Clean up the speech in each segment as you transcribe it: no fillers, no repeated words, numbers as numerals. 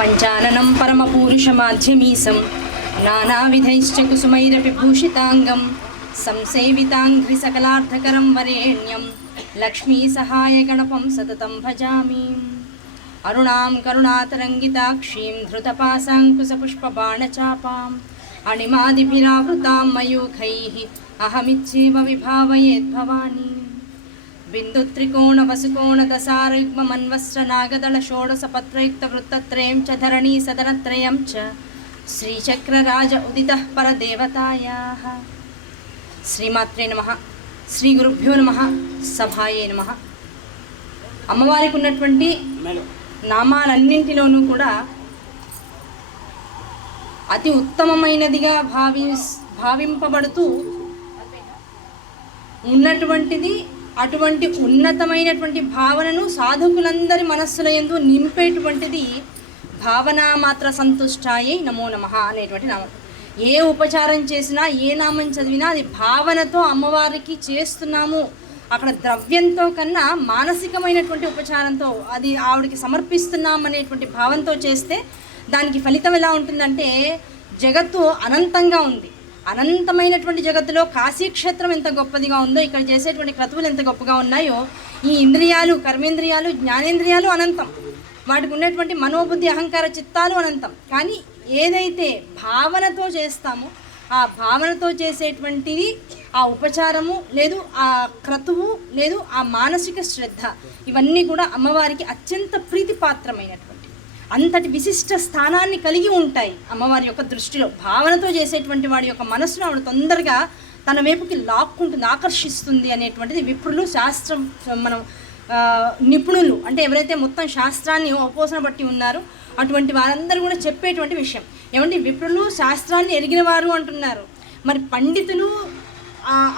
పంచాననం పరమపూరుషమాధ్యమీశం నానావిధైశ్చ కుసుమైరపి భూషితాంగం సంసేవితాంఘ్రి సకలార్థకరం వరేణ్యం లక్ష్మీ సహాయ గణపం సతతం భజామి. అరుణాం కరుణాతరంగితాక్షీం ధృతపాశాంకుశపుష్పబాణచాపాం అణిమాదిభిరావృతాం మయూఖైః అహమిచ్చేవ విభావయేద్భవాని. బిందుత్రికోణవసుకోణదశారుగ్మమన్వస్త్రనాగదళ షోడశపత్రయుక్తవృత్తత్రయం చ ధరణీ సదనత్రయం చ శ్రీచక్రరాజ ఉదితః పరదేవతాయాః. శ్రీమాత్రే నమః. శ్రీ గురుభ్యో నమః. సభాయే నమః. అమ్మవారికి ఉన్నటువంటి నామాలన్నింటిలోనూ కూడా అతి ఉత్తమమైనదిగా భావింపబడుతూ ఉన్నటువంటిది. అటువంటి ఉన్నతమైనటువంటి భావనను సాధకులందరి మనస్సుల యందు నింపేటువంటిది భావనామాత్ర సంతుష్టాయై నమో నమః అనేటువంటి నామం. ఏ ఉపచారం చేసినా, ఏ నామం చదివినా అది భావనతో అమ్మవారికి చేస్తున్నాము, అక్కడ ద్రవ్యంతో కన్నా మానసికమైనటువంటి ఉపచారంతో అది ఆవిడకి సమర్పిస్తున్నాం అనేటువంటి భావంతో చేస్తే దానికి ఫలితం ఎలా ఉంటుందంటే, జగత్తు అనంతంగా ఉంది. అనంతమైనటువంటి జగత్తులో కాశీక్షేత్రం ఎంత గొప్పదిగా ఉందో, ఇక్కడ చేసేటువంటి క్రతువులు ఎంత గొప్పగా ఉన్నాయో, ఈ ఇంద్రియాలు, కర్మేంద్రియాలు, జ్ఞానేంద్రియాలు అనంతం. వాటికి ఉన్నటువంటి మనోబుద్ధి అహంకార చిత్తాలు అనంతం. కానీ ఏదైతే భావనతో చేస్తామో ఆ భావనతో చేసేటువంటిది ఆ ఉపచారము లేదు, ఆ క్రతువు లేదు, ఆ మానసిక శ్రద్ధ, ఇవన్నీ కూడా అమ్మవారికి అత్యంత ప్రీతిపాత్రమైనటువంటి అంతటి విశిష్ట స్థానాన్ని కలిగి ఉంటాయి అమ్మవారి యొక్క దృష్టిలో. భావనతో చేసేటువంటి వాడి యొక్క మనసును ఆవిడ తొందరగా తన వైపుకి లాక్కుంటుంది, ఆకర్షిస్తుంది అనేటువంటిది విప్రులు, శాస్త్రం, మనం నిపుణులు అంటే ఎవరైతే మొత్తం శాస్త్రాన్ని ఉపోసన బట్టి ఉన్నారో అటువంటి వారందరూ కూడా చెప్పేటువంటి విషయం. ఏమంటే విప్రులు శాస్త్రాన్ని ఎరిగిన వారు అంటున్నారు, మరి పండితులు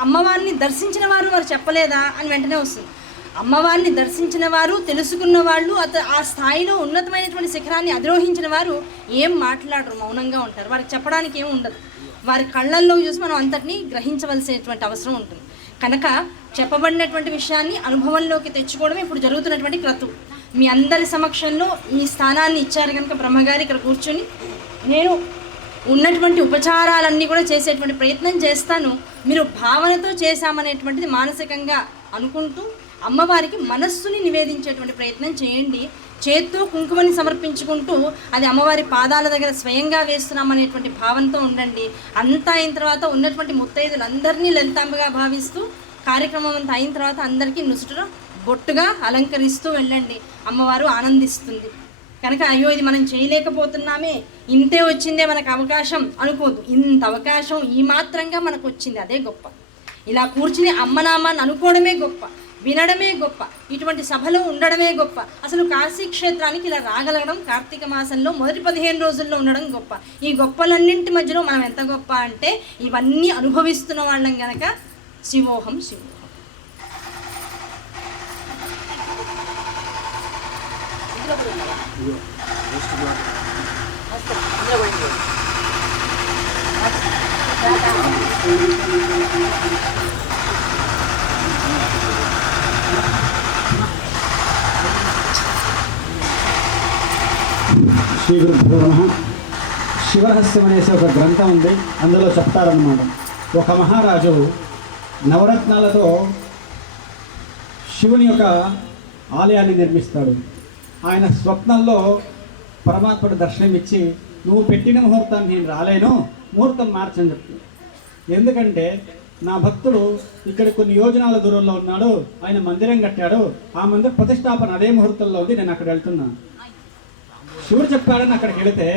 అమ్మవారిని దర్శించిన వారు వారు చెప్పలేదా అని వెంటనే వస్తుంది. అమ్మవారిని దర్శించిన వారు, తెలుసుకున్న వాళ్ళు, ఆ స్థాయిలో ఉన్నతమైనటువంటి శిఖరాన్ని అధిరోహించిన వారు ఏం మాట్లాడరు, మౌనంగా ఉంటారు. వారికి చెప్పడానికి ఏమి ఉండదు. వారి కళ్ళల్లో చూసి మనం అంతటినీ గ్రహించవలసినటువంటి అవసరం ఉంటుంది. కనుక చెప్పబడినటువంటి విషయాన్ని అనుభవంలోకి తెచ్చుకోవడం ఇప్పుడు జరుగుతున్నటువంటి క్రతువు. మీ అందరి సమక్షంలో ఈ స్థానాన్ని ఇచ్చారు కనుక బ్రహ్మగారి ఇక్కడ కూర్చొని నేను ఉన్నటువంటి ఉపచారాలన్నీ కూడా చేసేటువంటి ప్రయత్నం చేస్తాను. మీరు భావనతో చేశామనేటువంటిది మానసికంగా అనుకుంటూ అమ్మవారికి మనస్సుని నివేదించేటువంటి ప్రయత్నం చేయండి. చేత్తో కుంకుమని సమర్పించుకుంటూ అది అమ్మవారి పాదాల దగ్గర స్వయంగా వేస్తున్నామనేటువంటి భావంతో ఉండండి. అంతా అయిన తర్వాత ఉన్నటువంటి ముత్తైదులందరినీ లలితాంబగా భావిస్తూ కార్యక్రమం అంతా అయిన తర్వాత అందరికీ నుసుటలో బొట్టుగా అలంకరిస్తూ వెళ్ళండి. అమ్మవారు ఆనందిస్తుంది. కనుక అయ్యో ఇది మనం చేయలేకపోతున్నామే, ఇంతే వచ్చిందే మనకు అవకాశం అనుకోదు. ఇంత అవకాశం ఈ మాత్రంగా మనకు వచ్చింది, అదే గొప్ప. ఇలా కూర్చుని అమ్మనామాన్ని అనుకోవడమే గొప్ప, వినడమే గొప్ప, ఇటువంటి సభలో ఉండడమే గొప్ప. అసలు కాశీ క్షేత్రానికి ఇలా రాగలగడం కార్తీక మాసంలో మొదటి 15 రోజుల్లో ఉండడం గొప్ప. ఈ గొప్పలన్నింటి మధ్యలో మనం ఎంత గొప్ప అంటే ఇవన్నీ అనుభవిస్తున్న వాళ్ళం గనక శివోహం శివోహం. శ్రీ గురుభ్యో నమః. శివరహస్యం అనేసి ఒక గ్రంథం ఉంది, అందులో చెప్తారన్నమాట. ఒక మహారాజు నవరత్నాలతో శివుని యొక్క ఆలయాన్ని నిర్మిస్తాడు. ఆయన స్వప్నంలో పరమాత్ముడు దర్శనమిచ్చి, నువ్వు పెట్టిన ముహూర్తాన్ని నేను రాలేను, ముహూర్తం మార్చని చెప్తాడు. ఎందుకంటే నా భక్తుడు ఇక్కడ కొన్ని యోజనాల దూరంలో ఉన్నాడు, ఆయన మందిరం కట్టాడు, ఆ మందిర ప్రతిష్టాపన అదే ముహూర్తంలో ఉంది, నేను అక్కడ వెళ్తున్నాను. శివుడు చెప్పాడని అక్కడికి వెళితే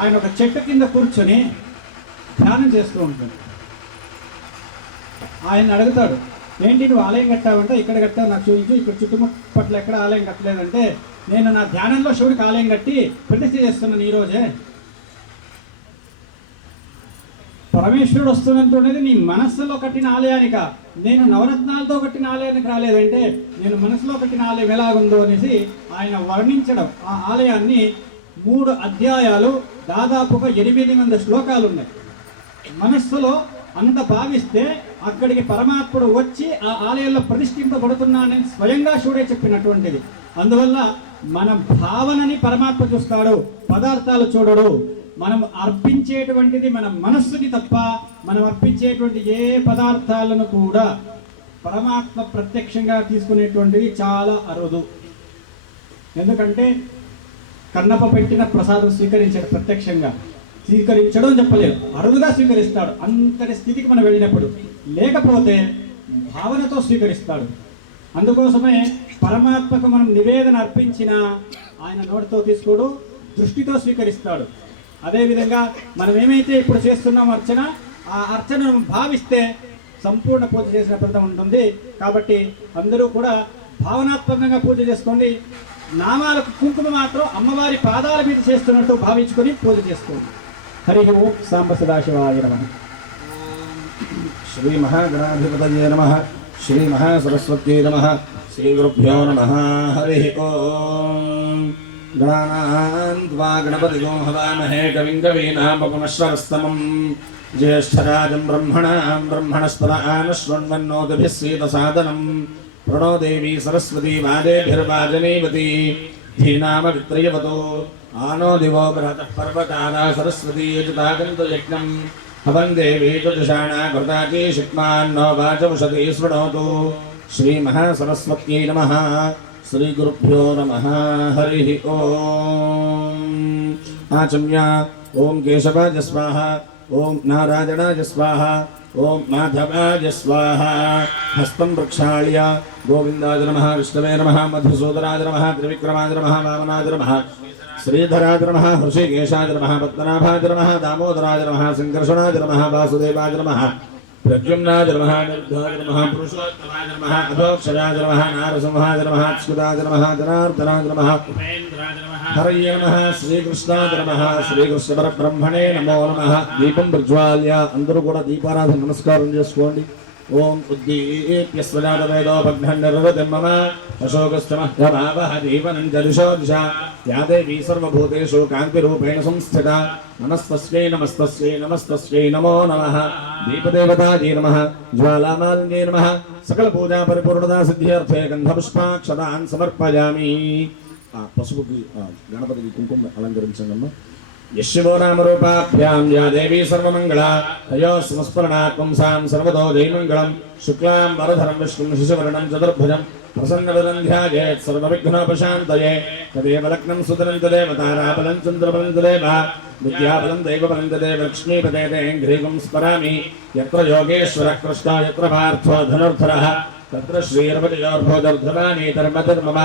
ఆయన ఒక చెట్టు కింద కూర్చొని ధ్యానం చేస్తూ ఉంటాడు. ఆయన అడుగుతాడు, ఏంటి నువ్వు ఆలయం కట్టావంటే, ఇక్కడ కట్టావు, నాకు చూపించు, ఇక్కడ చుట్టుముట్ల ఎక్కడ ఆలయం కట్టలేదంటే, నేను నా ధ్యానంలో శివుడికి ఆలయం కట్టి ప్రతిష్ఠ చేస్తున్నాను ఈరోజే. పరమేశ్వరుడు వస్తున్నది నీ మనస్సులో కట్టిన ఆలయానిక, నేను నవరత్నాలతో కట్టిన ఆలయానికి రాలేదంటే, నేను మనసులో కట్టిన ఆలయం ఎలాగుందో అనేసి ఆయన వర్ణించడం. ఆ ఆలయాన్ని 3 అధ్యాయాలు, దాదాపుగా 800 శ్లోకాలు ఉన్నాయి. మనస్సులో అంత భావిస్తే అక్కడికి పరమాత్ముడు వచ్చి ఆ ఆలయంలో ప్రతిష్ఠింపబడుతున్నానని స్వయంగా శివుడే చెప్పినటువంటిది. అందువల్ల మన భావనని పరమాత్మ చూస్తాడు, పదార్థాలు చూడడు. మనం అర్పించేటువంటిది మన మనస్సుని తప్ప మనం అర్పించేటువంటి ఏ పదార్థాలను కూడా పరమాత్మ ప్రత్యక్షంగా తీసుకునేటువంటిది చాలా అరుదు. ఎందుకంటే కన్నప్ప పెట్టిన ప్రసాదం స్వీకరించాడు, ప్రత్యక్షంగా స్వీకరించడం చెప్పలేదు, అరుదుగా స్వీకరిస్తాడు. అంతటి స్థితికి మనం వెళ్ళినప్పుడు, లేకపోతే భావనతో స్వీకరిస్తాడు. అందుకోసమే పరమాత్మకు మనం నివేదన అర్పించినా ఆయన నోటితో తీసుకోడు, దృష్టితో స్వీకరిస్తాడు. అదేవిధంగా మనం ఏమైతే ఇప్పుడు చేస్తున్నాం అర్చన, ఆ అర్చనను భావిస్తే సంపూర్ణ పూజ చేసిన ఫలితం ఉంటుంది. కాబట్టి అందరూ కూడా భావనాత్మకంగా పూజ చేసుకోండి. నామాలకు కుంకుమ మాత్రం అమ్మవారి పాదాల మీద చేస్తున్నట్టు భావించుకొని పూజ చేసుకోండి. హరి ఓం సాంబ సదాశివాయ నమః. శ్రీ మహాగణాధిపతయే నమః. శ్రీ మహాసరస్వత్యై నమః. శ్రీ గురుభ్యో నమః. హరి ఓం. గణానాం త్వా గణపతిగం హవామహే కవిం కవీనాముపమశ్రవస్తమం. జ్యేష్ఠరాజం బ్రహ్మణాం బ్రహ్మణస్పద ఆనశృణ్వన్నోతిభిः సీదసాదనం. ప్రణో దేవీ సరస్వతీ వాదేభిర్వాజనేవతి. ధీనామ విత్రయవతో ఆనో దివో బృహతః పర్వతానా సరస్వతీ యజుతాగంతు యజ్ఞం. హవం దేవీ జ్యోతిషాణా ఘృతాచీ శిక్మాన్నో వాచముషతి శృణోతు. శ్రీ మహాసరస్వత్యై నమః. శ్రీ గురుభ్యో నమః. హరి ఓం. ఆచమ్య ఓం కేశవాయ స్వాహ. ఓం నారాయణాయ స్వాహ. ఓం మాధవాయ స్వాహ. హస్తం ప్రక్షాళ్య గోవిందాయ నమః. విష్ణవే నమః. మధుసూదనాయ నమః. త్రివిక్రమాయ నమః. వామనాయ నమః. శ్రీధరాయ నమః. హృషికేశాయ నమః. పద్మనాభాయ నమః. దామోదరాయ నమః. సంకర్షణాయ నమః. వాసుదేవాయ నమః. ప్రద్యుమ్నాయ నమః. నిరుద్ధాయ నమః. పురుషోత్తమాయ నమః. అధోక్షజాయ నమః. నారసింహాయ నమః. అచ్యుతాయ నమః. జనార్దనాయ నమః. ఉపేంద్రాయ నమః. హరయే నమః. శ్రీకృష్ణాయ నమః. శ్రీకృష్ణ పరబ్రహ్మణే నమో నమః. దీపం ప్రజ్వాల్య అందరూ కూడా దీపారాధన నమస్కారం చేసుకోండి. ఓం ఉద్దీప్య స్వజాతవేదోపఘ్నం నిర్వృతిం మమ అశోకస్తమః జీవనం జరుషో దిశా. యా దేవీ సర్వభూతేషు కాంతిరూపేణ సంస్థిత. నమస్తస్యై నమస్తస్యై నమస్తస్యై నమో నమః. దీపదేవతాయై నమః. జ్వాలామాలిన్యై నమః. సకల పూజా పరిపూర్ణతా సిద్ధ్యర్థే గంధపుష్పాక్షతాన్ సమర్పయామి. పసుపుకి గణపతికి కుంకుమ అలంకరించండి అమ్మ. యశివో నామరూపాభ్యాం యా దేవీ సర్వమంగళా. తయో సంస్మరణాత్ పుంసాం సర్వతో జయమంగళం. శుక్లాం వరధరం విష్ణుం శశివర్ణం చతుర్భుజం. ప్రసన్నవదనం ధ్యాయేత్ సర్వవిఘ్నోపశాంతయే. తదేవ లగ్నం సుతరం తదేవ తారాబలం చంద్రబలం తదేవ విద్యాబలం దైవబలం తదేవ లక్ష్మీపదే తేంఘ్రీగం స్మరామి. యత్ర యోగేశ్వరః కృష్ణో యత్ర పార్థో ధనుర్ధరః తత్ర శ్రీరవతియోర్భోదర్ధవానీ ధర్మధర్మమ.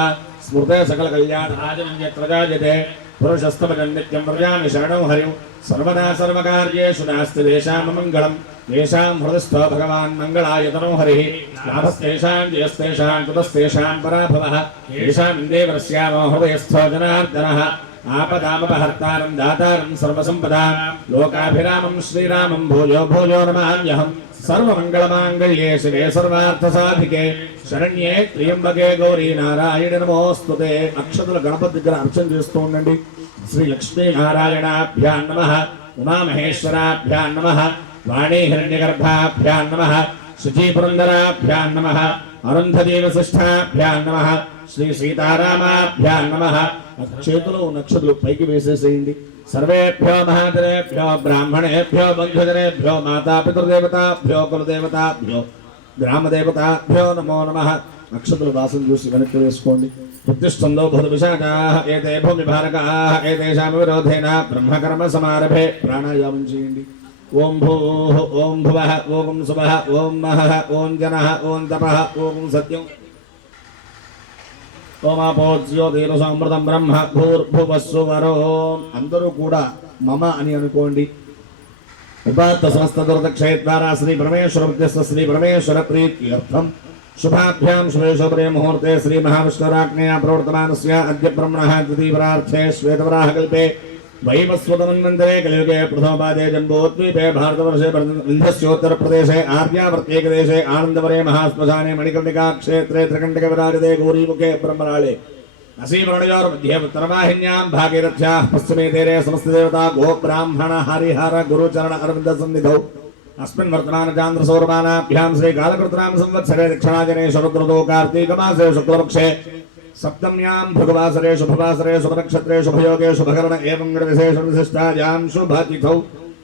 స్మృతే సకల కళ్యాణాజనం యత్ర జాయతే. పురుషస్తమజం నిత్యం వ్రజామి శరణం హరిం. సర్వదా సర్వకార్యేషు నాస్తి తేషాం మంగళం. తేషాం హృదస్థో భగవాన్ మంగళాయతనో హరిః. లాభస్తేషాం జయస్తేషాం కుతస్తేషాం పరాభవః. తేషాం ఇందేవరస్యామో హృదయస్థో జనార్దనః. ఆపదామపహర్తారం దాతారం సర్వసంపదాం. లోకాభిరామం శ్రీరామం భూయో భూయో నమామ్యహం. సర్వమంగళమాంగళ్యే శివే సర్వార్థసాధికే శరణ్యే త్ర్యంబకే గౌరీ నారాయణ నమోస్తుతే. అక్షతుల గణపతి దగ్గర అర్చన చేస్తూ ఉండండి. శ్రీ లక్ష్మీనారాయణాభ్యాం నమః. ఉమామహేశ్వరాభ్యాం నమః. వాణీ హిరణ్యగర్భాభ్యాం నమః. శుచీపురందరాభ్యాం నమః. అరుంధతీ వశిష్ఠాభ్యాం నమః. శ్రీ సీతారామాభ్యాం నమః. చేతులు నక్షత్రులు పైకి వేసేసేయండి. సర్వేభ్యో మహాదేవేభ్యో బ్రాహ్మణేభ్యో బంధుజనేభ్యో మాతాపితృదేవతాభ్యో కులదేవతాభ్యో గ్రామదేవతాభ్యో నమో నమః. నక్షత్రుల వాసన చూసి వెనక్కి వేసుకోండి. ఉత్తిష్టందో భూత విశాఖాః ఏతే భూమిభారకాః ఏతేషాం విరోధేన బ్రహ్మకర్మ సమారభే. ప్రాణాయామం చేయండి. ఓం భూః ఓం భువః ఓం శుభః ఓం మహః ఓం జనః ఓం తపః ఓం సత్యం ఓమాపోజ్యోతిరసమృతం బ్రహ్మ భూర్భువస్సువరో. అందరూ కూడా మమ అని అనుకోండి. ఉపాత్త సమస్త దురదక్షయద్వారా శ్రీ పరమేశ్వర ఉద్దేశ్య శ్రీ పరమేశ్వర ప్రీత్యర్థం శుభాభ్యాం శుభే శుభ్రే ముహూర్తే శ్రీ మహావిష్ణురాజ్ఞయా ప్రవర్తమానస్య అద్య బ్రహ్మణః ద్వితీయపరార్థే శ్వేతవరాహకల్పే వైవస్వతమన్వంతరే కలియుగే ప్రథమపాదే జంబోద్వీపే భారతవర్షే వింధ్యస్యోత్తరప్రదేశే ఆర్యావర్తేకదేశే ఆనందవరే మహాశ్మశానే మణికర్ణికా క్షేత్రే త్రికంటక విరాజితే గౌరీముఖే బ్రహ్మరాళే అసీమరణయోర్मध्ये उत्तरवाहिन्यां भागीरथ्याः पश्चिमे तीरे समस्तदेवता गोब्राह्मण हरिहर गुरुचरण अरविन्द सन्निधौ अस्मिन् वर्तमानचान्द्रसौरमानाभ्यां श्रीकालकृतनाम संवत्सरे दक्षिणाजने शरदृतौ कार्तीकमासे शुक्लपक्षे सप्तम्यां भृगुवासरे शुभवासरे शुभनक्षत्रे शुभयोगे शुभकरण एवं विशेषविशिष्टायां शुभतिथौ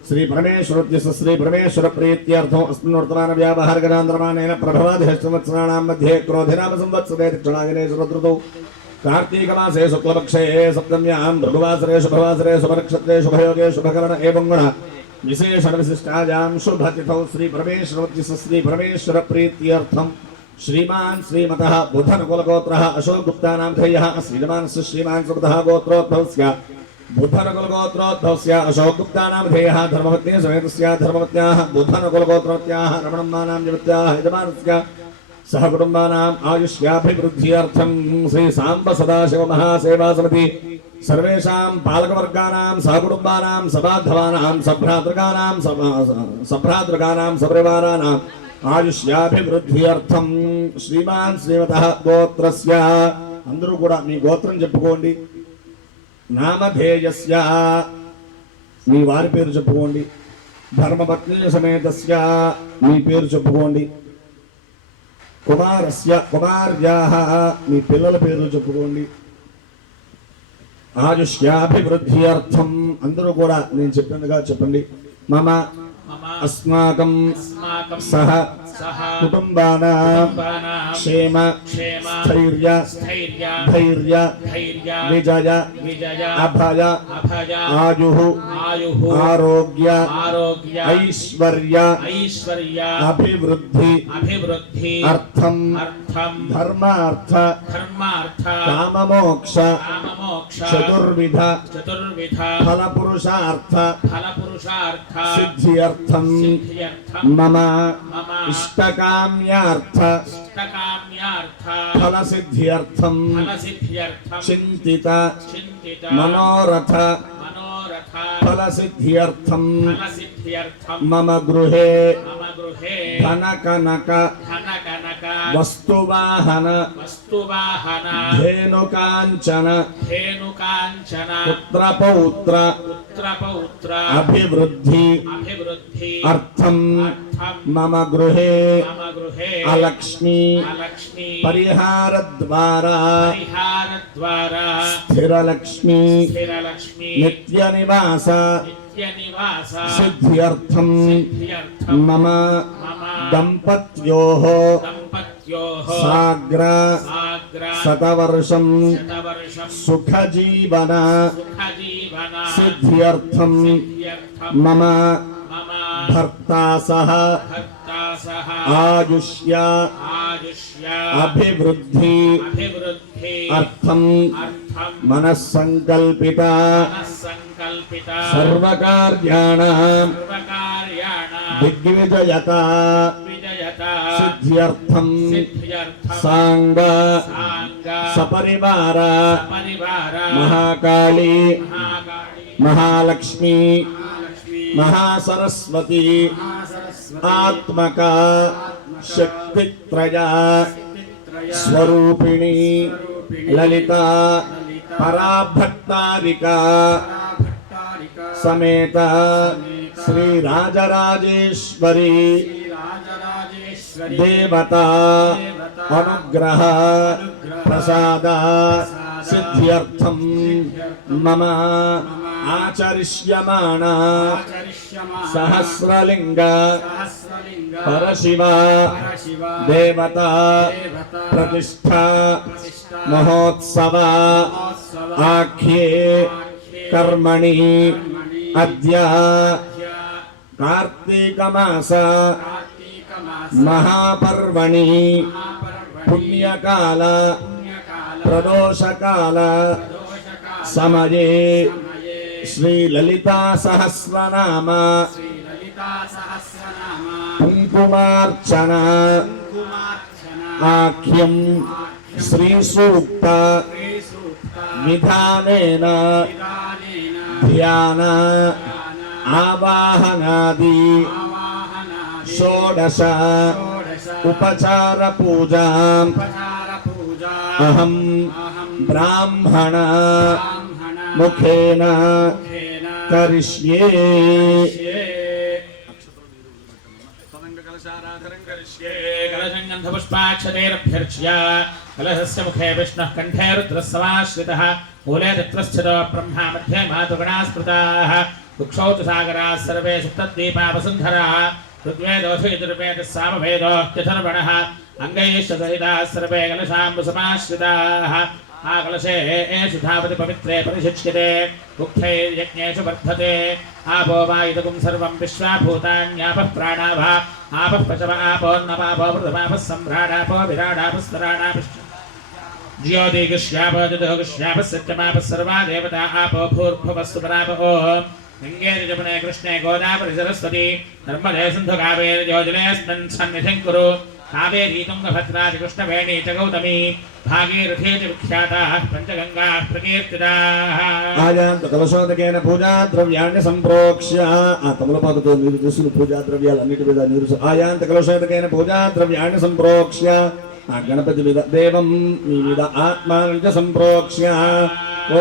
श्री परमेश्वर प्रीत्यर्थो अस्मिन् वर्तमान व्यावहारिकनान्द्रमाणेन प्रभवादिष्टवत्सराणां मध्ये क्रोधिनाम संवत्सरे दक्षिणायने शरदृतौ कार्तीक मासे शुक्लपक्षे सप्तम्यां भृगुवासरे शुभवासरे शुभनक्षत्रे शुभयोगे शुभकरण एवं विशेषविशिष्टायां शुभतिथौ श्री परमेश्वर प्रीत्यर्थं श्रीमान श्रीमतः बुधन कुलगोत्रः अशोक गुप्ता नाम धेयः श्रीमान श्रीमान सुमतः गोत्रोद्भवस्य बुधन कुलगोत्रोद्भवस्य अशोक गुप्ता नाम धेयः धर्मपत्नी समेतस्य धर्मपत्न्याः बुधन कुलगोत्रवत्याः रमणम्मानां निमित्ताः यजमानस्य सह कुटुम्बानाम् आयुष्याभिवृद्ध्यर्थं श्री सांब सदाशिव महासेवा समिति सर्वेषां पालकवर्गानां सहकुटुम्बानां सबाधवानां सभ्रातृकानां सपरिवाराणां आयुष्याभिवृद्ध्यर्थं श्रीमान श्रीमतः गोत्रस्य अंदरू కూడా మీ గోత్రం చెప్పుకోండి నామధేయస్య మీ వారి పేరు చెప్పుకోండి ధర్మపత్ని సమేతస్య మీ పేరు చెప్పుకోండి కుమారస్య కుమార్యాః మీ పిల్లల పేరు చెప్పుకోండి ఆయుష్యాభివృద్ధ్యర్థం అందరూ కూడా నేను చెప్పినట్టుగా చెప్పండి మమ अस्माकं सह कुटुम्बानां क्षेम स्थैर्य धैर्य विजय अभय आयुः आरोग्य ऐश्वर्य अभिवृद्धि अर्थं धर्मार्थ काममोक्ष चतुर्विध फलपुरुषार्थ सिद्ध्यर्थं मम इष्टकाम्यार्थ फलसिद्ध्यर्थं चिन्तित मनोरथ फलसिद्ध्यर्थं मम गृहे धनकनक वस्तुवाहन धेनुकाञ्चन पुत्रपौत्र अभिवृद्धि अर्थं मम गृहे अलक्ष्मी परिहारद्वारा स्थिरलक्ष्मी नित्यनिवास सिद्ध्यर्थं मम दम्पत्योः साग्र शतवर्षं सुखजीवन सिद्ध्यर्थं मम भर्ता सह आयुष्य अभिवृद्धि अर्थं मनस्संकल्पित सर्वकार्याणां दिग्विजयता सिद्ध्यर्थं सांग सपरिवार महाकाली महालक्ष्मी महासरस्वती आत्मका शक्तित्रया स्वरूपिणी ललिता पराभट्टारिका समेत श्री राजराजेश्वरी देवता अनुग्रह प्रसाद सिद्ध्यर्थं मम आचरिष्यमाण सहस्रलिंग परशिव देवता प्रतिष्ठा महोत्सव आख्ये कर्मणि अद्य कार्तीक मास महापर्वणि पुण्यकाल प्रदोषकाल समये श्री ललिता सहस्रनाम कुंकुमार्चन आख्यं श्री सूक्त विधानेन ध्यान आवाहनादि षोडश उपचार पूजां अहं ब्राह्मण मुखेन करिष्ये। कलशङ्गन्धपुष्पाक्षतेरभ्यर्च्य कलशस्य मुखे विष्णुः कण्ठे रुद्रः समाश्रितः मूले तत्रस्थितो ब्रह्मा मध्ये मातुगणाः स्मृताः कुक्षौ च सागराः सर्वे सुप्तद्दीपा वसुन्धराः ऋग्वेदोऽथ यजुर्वेदः सामवेदोऽथर्वणः अङ्गैश्च सहिताः सर्वे कलशाम्बुसमाश्रिताः आकलशे एषु धावति पवित्रे परिशिच्यते मुख्यैर्यज्ञेषु वर्धते आपो वा इदगुं सर्वं विश्वाभूतान्यापः प्राणाभा आपः पचव आपोन्नपापो मृतमापः सम्भ्राडापो विराडापस्तराडापश्च ज्योतिकृष्यापो जदोकृष्यापः सत्यमापः सर्वा देवता आपो भूर्भुवः सुपरापो गङ्गे जमुने कृष्णे गोदावरि सरस्वती नर्मदे सिन्धु कावेरि योजनेऽस्मिन् सन्निधिं कुरु कावेरी तुङ्गभद्रादि कृष्णवेणी च गौतमी भागीरथी च विख्याताः पञ्चगङ्गाः प्रकीर्तिताः आयान्तु कलशोदकेन पूजा द्रव्याणि सम्प्रोक्ष्य तमलपाकతో నీరు తీసుకుని పూజా ద్రవ్యాలన్నిటి మీద నీరు ఆయాంత కలశోదకేన పూజా ద్రవ్యాణి సంప్రోక్ష్య ఆ గణపతి మీద దేవం మీ మీద ఆత్మానం చ సంప్రోక్ష్య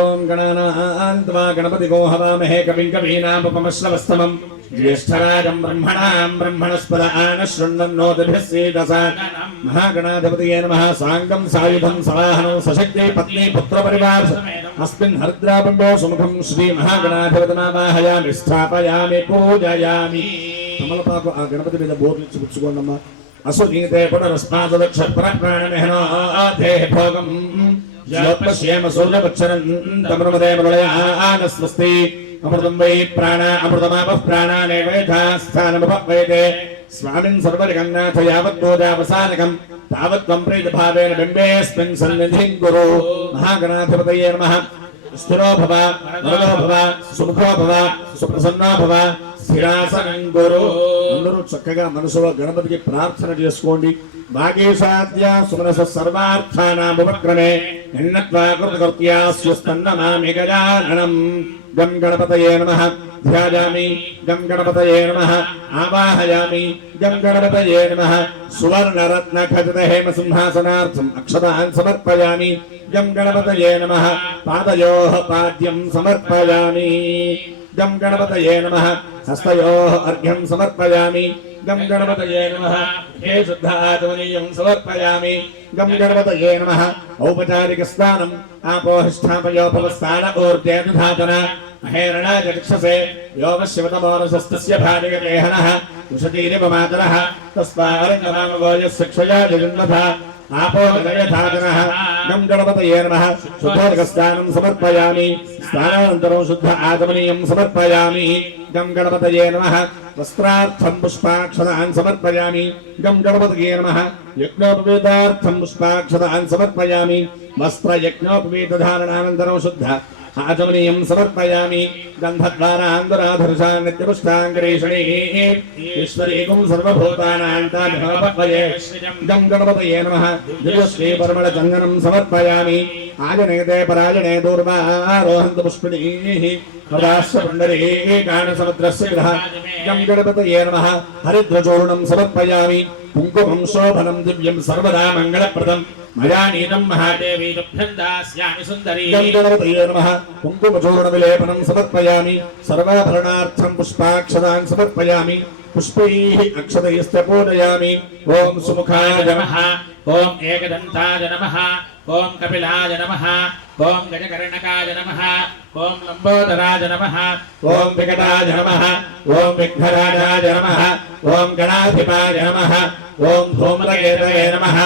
ఓం గణానాన్త్వా గణపతి గో హవామహే కవిం కవీనాముపమశ్రవస్తమం ज्येष्ठराजं ब्रह्मणां ब्रह्मणस्पद आनशृण्वन्नोतिभिस्सीदसादनं महागणाधिपतये नमः साङ्गं सायुधं सवाहनं सशक्ते पत्नी पुत्रपरिवार अस्मिन् हरिद्राबिम्बो सुमुखं श्रीमहागणाधिपतिमावाहयामि स्थापयामि पूजयामि कमलपाकु आ गणपति మీద బోర్లిచ్చి పుచ్చుకోండమ్మా అసునీతే పునరస్మాదక్ష ప్రాణమేహనో ఆదేహ భోగం జ్యోత్పశ్యేమ సూర్యవచ్చరం తమృమదే మలయానస్వస్తి अमृतं वै प्राण अमृतमापः प्राणानेवेधास्थानमुपवैते स्वामिन् सर्वजगन्नाथ यावद्बोधावसानकं तावत्त्वं प्रीतभावेन बिम्बेऽस्मिन् सन्निधिं कुरु महागणाधिपतये नमः स्थिरो भव वरदो भव सुमुखो भव सुप्रसन्नो भव స్థిరాసనం గురు అందరూ చక్కగా మనసులో గణపతికి ప్రార్థన చేసుకోండి భాగేశాద్య సుమనస సర్వార్థానాం ఉపక్రమే నిన్నత్వా కృతకృత్యా స్యస్తన్నమామి గజాననం గం గణపతయే నమః ధ్యాయామి గం గణపతయే నమః ఆవాహయామి గం గణపతయే నమః సువర్ణరత్న ఖచిత హేమ సింహాసనార్థం అక్షతాన్ సమర్పయామి గం గణపతయే నమః పాదయోః పాద్యం సమర్పయామి गं गणपतये नमः हस्तयोः अर्घ्यं समर्पयामि गं गणपतये नमः हे शुद्धात्मनीयं समर्पयामि गं गणपतये नमः औपचारिकस्नानम् आपोहिष्ठापयोपवस्थान ऊर्जेऽनुधातन महेरणाजक्षसे योगशिवतमोरसस्तस्य भार्यगलेहनः उषतीरिपमातरः तस्मारङ्गमामगोजस्य क्षया जगन्मथ आपोदयधातनः गं गणपतये नमः शुद्धोदकस्नानं समर्पयामि स्नानानन्तरं शुद्ध आचमनीयं समर्पयामि गं गणपतये नमः वस्त्रार्थं पुष्पाक्षतान् समर्पयामि गं गणपतये नमः यज्ञोपवीतार्थं पुष्पाक्षतान् समर्पयामि वस्त्रयज्ञोपवीतधारणानन्तरं शुद्ध आचमनीयं समर्पयामि गन्धद्वारान्दराधर्षान् नित्यपुष्टाङ्गरीषणीः ईश्वरीकुं सर्वभूतानान्ताभिभवपद्वये गं गणपतये नमः दिव्यश्रीपरिमलचन्दनं समर्पयामि आजनेते पराजने दूर्वारोहन्तु पुष्पिणीः हृदाश्च पुण्डरीः गानसमुद्रस्य विधः गं गणपतये नमः हरिद्रचूर्णं समर्पयामि कुङ्कुमं शोभनं दिव्यं सर्वदा मङ्गलप्रदं मया नीतं महादेवी तुभ्यं दास्यामि सुन्दरी गं गणपतये नमः कुङ्कुमचूर्णविलेपनं समर्पयामि सर्वाभरणार्थं पुष्पाक्षतान् समर्पयामि पुष्पैः अक्षतैश्च पूजयामि ॐ सुमुखाय नमः ॐ एकदन्ताय नमः ॐ कपिलाय नमः ॐ गजकर्णकाय नमः ॐ लम्बोदराय नमः ॐ विकटाय नमः ॐ विघ्नराजाय नमः ॐ गणाधिपाय नमः ॐ धूम्रकेतये नमः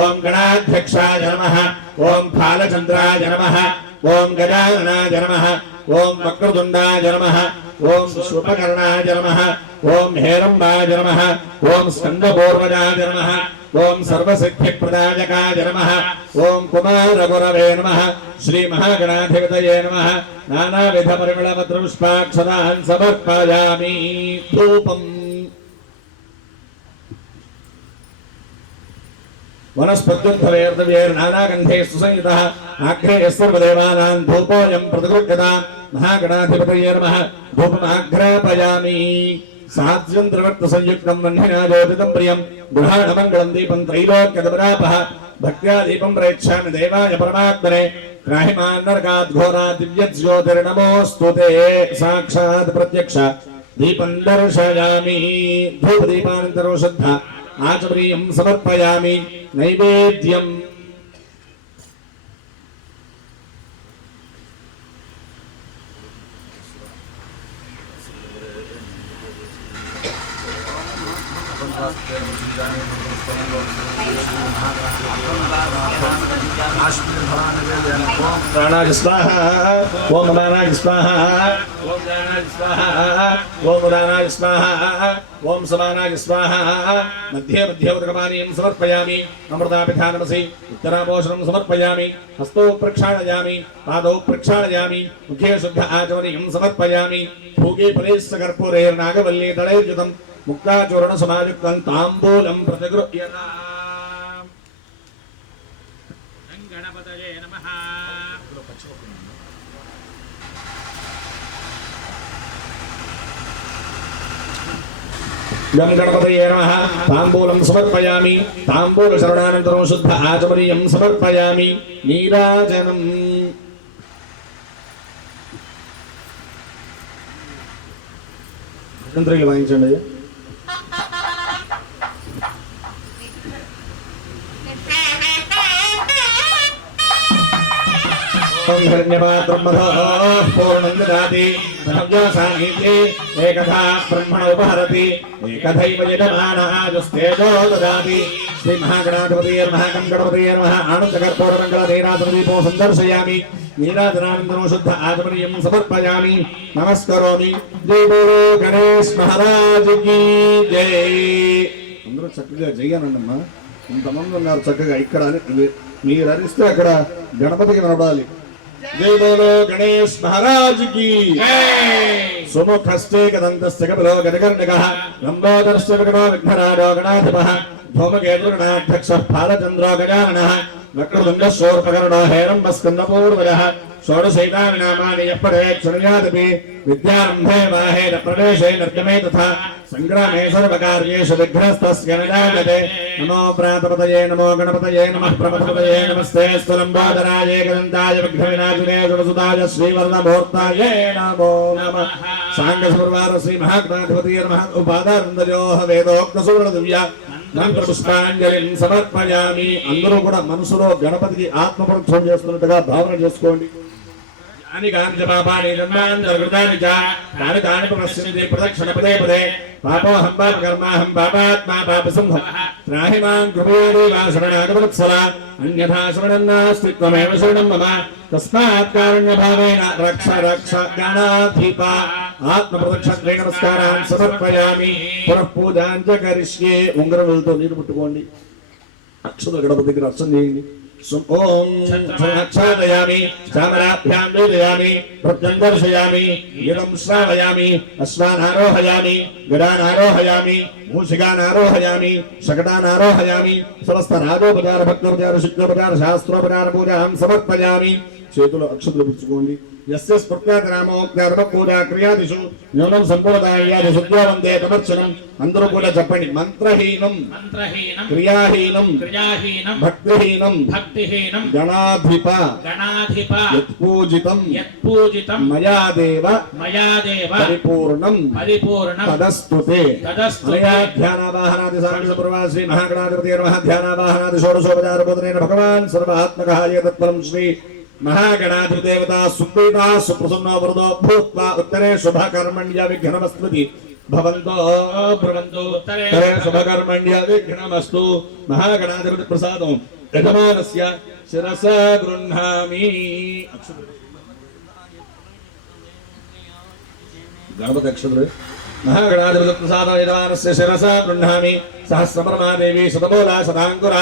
ॐ गणाध्यक्षाय नमः ॐ फालचन्द्राय नमः ॐ गजाननाय नमः ॐ वक्रतुण्डाय नमः ॐ विश्वकर्णाय नमः ॐ हेरम्बाय नमः ॐ स्कन्दपूर्वजाय नमः ॐ सर्वसिद्धिप्रदायकाय नमः ॐ कुमारगुरवे नमः श्रीमहागणाधिपतये नमः नानाविधपरिमलपत्रपुष्पाक्षतान् समर्पयामि धूपम् वनस्पत्युद्धवेर्दव्यैर्नानागन्धैः सुसंयुतः आग्रेयः सर्वदेवानां धूपोऽयं प्रतिगृह्यतां महागणाधिपतये नमः धूपमाघ्रापयामि साध्यं त्रिवर्तसंयुक्तं वह्निना ज्योतितं प्रियं गृहाणमङ्गलं दीपं त्रैलोक्यदपरापः भक्त्या दीपं प्रेक्षामि देवाय परमात्मने त्राहिमान्नरकाद्घोरात् दिव्यज्योतिर्नमोऽस्तु ते साक्षात् प्रत्यक्ष दीपं दर्शयामि धूपदीपानन्तरो श्रद्धा ఆచమనీయం సమర్పయామి నైవేద్యం ప్రాణాయ స్వాహ ఓం ఉదానాయ స్వాహ ఓం జ్ఞానాయ స్వాహ ఓం ఉదానాయ స్వాహ ఓం సమానాయ స్వాహ మధ్యే మధ్యే ఉదకపానీయం సమర్పయామి అమృతాపిధానమసి ఉత్తరాపోషణం సమర్పయామి హస్తౌ ప్రక్షాళయామి పాదౌ ప్రక్షాళయామి ముఖే శుద్ధ ఆచమనీయం సమర్పయామి భూగే పరేస్ස కర్పూరేర్నాగవల్లీ దళైర్యుతం ముక్తాచూర్ణ సమాయుక్తం తాంబూలం ప్రతిగృహ్యతా గణపతయే నమః. గం గణపతయే నమః. తాంబూలం సమర్పయామి తాంబూల శరణానంతరం శుద్ధ ఆచమనీయం సమర్పయామి నీరాజనం మంత్రులు వాయించండి అయ్యా. పూర్ణం దదాతి సాంగీతే ఏకథా బ్రహ్మణ ఉపహరతి ఏకథైవ యజమానస్తేజో దదాతి శ్రీ మహాగణాధిపతేర్మహాకం గణపతేర్మహ ఆనందకర్పూరమంగళదీరాజనదీపో సందర్శయామి నీరాజనానందనం శుద్ధ ఆచమనీయం సమర్పయామి నమస్కరోమి జై బోలో గణేష్ మహారాజ్ కీ జై. అందరూ చక్కగా జయ్యానండమ్మా. ఇంతమంది ఉన్నారు చక్కగా ఇక్కడ మీరు అరిస్తే అక్కడ గణపతికి నడవాలి. జై బోలో గణేష్ మహారాజ్ కి సుముఖస్తే కదంతస్య కపిలో గజకర్ణకః లంబోదరస్య విఘ్నో విఘ్నరాజో గణాధిపః ధూమకేతుర్గణాధ్యక్షః బాలచంద్రో గజాననః వక్రతుండః శూర్పకర్ణో హేరంబస్కందపూర్వజः షోడశైతాని నామాని యః పఠేత్ శృణుయాదపి విద్యారంభే వాహేన ప్రవేశే నిర్గమే తథా సంగ్రామే సర్వకార్యేషు విఘ్నస్తస్య న జాయతే. నమో ప్రాతపతయే నమో గణపతయే నమః ప్రమథపతయే నమస్తే స్థలంబోదరాయ ఏకదంతాయ విఘ్నవినాశినే సురసుతాయ శ్రీవర్ణమూర్తాయ నమో నమః. సాంగస్వర్వార శ్రీ మహాగణాధిపతయే నమః. ఉపాదానందయోః వేదోక్త సువర్ణ దివ్య మంత్ర పుష్పాంజలిం సమర్పయామి. అందరూ కూడా మనసులో గణపతికి ఆత్మపరిచయం చేస్తున్నట్టుగా భావన చేసుకోండి. యాని కాని పాపాని జన్మాంతర్గతాని చ తాని తాని ప్రశ్నించి ప్రదక్షిణ పదే పదే పాపోహం పాప కర్మాహం పాపాత్మా పాపసంభవః త్రాహి మాం కృపయాదేవ శరణాగతవత్సల అన్యథా శరణం నాస్తి త్వమేవ శరణం మమ తస్మాత్ కారుణ్యభావేన రక్ష రక్ష గణాధిప. ఆత్మప్రదక్షిణ నమస్కారాన్ని సమర్పయామి. పునః పూజాం చ కరిష్యే. ఉంగరములతో నీరు ముట్టుకోండి. అక్షర గణపతికి అర్చన చేయండి. ఓం ఛాదయామి చామరాభ్యాం వేదయామి భృత్యం దర్శయామి గీతం శ్రావయామి అశ్వానారోహయామి గడానారోహయామి మూషికానారోహయామి శకటానారోహయామి సమస్త రాజోపచార భక్తోపచార శుద్ధోపచార శాస్త్రోపచార పూజాం సమర్పయామి. చేతులు అక్షతలు పుచ్చుకోండి. యస్య స్ఫృత్యాత్ నామోక్త్యాత్ పూజా క్రియాదిషు న్యూనం సంపూర్ణాయాది శుద్ధ్యవందే తమర్చనం. అందరూ కూడా చెప్పండి. మంత్రహీనం క్రియాహీనం భక్తిహీనం గణాధిప యత్పూజితం మయా దేవ పరిపూర్ణం తదస్తుతే. అనయా ధ్యానావాహనాది సాంగసపూర్వా శ్రీ మహాగణాధిపతి నమః. ధ్యానావాహనాది షోడశోపచార బోధనేన భగవాన్ సర్వాత్మకః ఏతత్ఫలం శ్రీ మహాగణాధిపదేవతా సుప్రీతా సుప్రసన్నో వరదో భూత్వా ఉత్తరే శుభకర్మణ్య విఘ్నమస్మృతి భవంతో బ్రవంతో ఉత్తరే శుభకర్మణ్య విఘ్నమస్తు. మహాగణాధిపతి ప్రసాదం యజమానస్య శిరసా గృహ్ణామి. గణపతి అక్షతులు మహాగణాధిపతి ప్రసాదం యజమానస్య శిరసా గృహ్ణామి. సహస్రపరమాదేవి శతమూలా శతాంకుర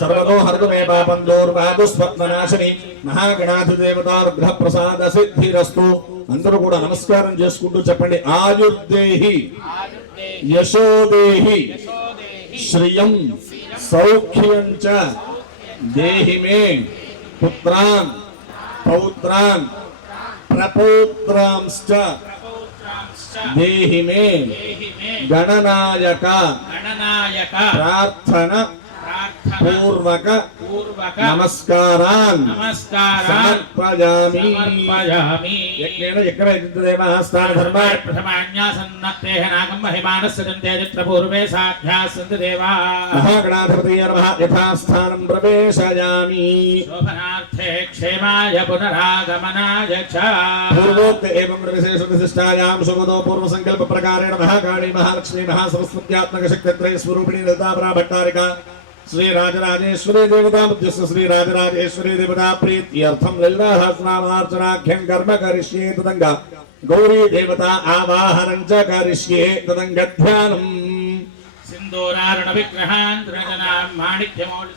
సర్వతో హరతు మే పాపం దూర్వాదుస్వప్ననాశిని. మహాగణాధిదేవతానుగ్రహ ప్రసాద సిద్ధిరస్తు. అందరూ కూడా నమస్కారం చేసుకుంటూ చెప్పండి. ఆయుర్దేహి యశోదేహి శ్రియం సౌఖ్యం చ దేహి మే పుత్రాన్ పౌత్రాన్ ప్రపౌత్రాంశ్చ దేహి మే గణనాయక ప్రార్థన పూర్వక నమస్కారాన్ సమర్పయామి. యజ్ఞేన యజ్ఞవేదితదేవః స్థానధర్మాయ ప్రథమాన్యాసన్నత్తేహ నాగం మహిమానస్య దంతేదిత్ర పూర్వే సాధ్యాస్సంతి దేవాః. మహాగణాధిపతయ నమః యథాస్థానం ప్రవేశయామి. శోభనార్థే క్షేమాయ పునరాగమనాయ చ. పూర్వోక్త ఏవం విశేష విశిష్టాయాం శుభదో పూర్వ సంకల్ప ప్రకారేణ మహాకాళీ మహాలక్ష్మీ మహాసరస్వత్యాత్మక శక్తిత్రయ స్వరూపిణి లలితాపరా భట్టారిక శ్రీ రాజరాజేశ్వరీ దేవతా మధ్యస్థ శ్రీ రాజరాజేశ్వరీ దేవతా ప్రీత్యర్థం లలితాసహస్రనామార్చనాఖ్యం కర్మ కరిష్యే తదంగా గౌరీ దేవతా ఆవాహనం చ కరిష్యే తదంగ ధ్యానం. సింధూరారుణ విగ్రహాన్ త్రిజనాం మాణిక్యమౌళి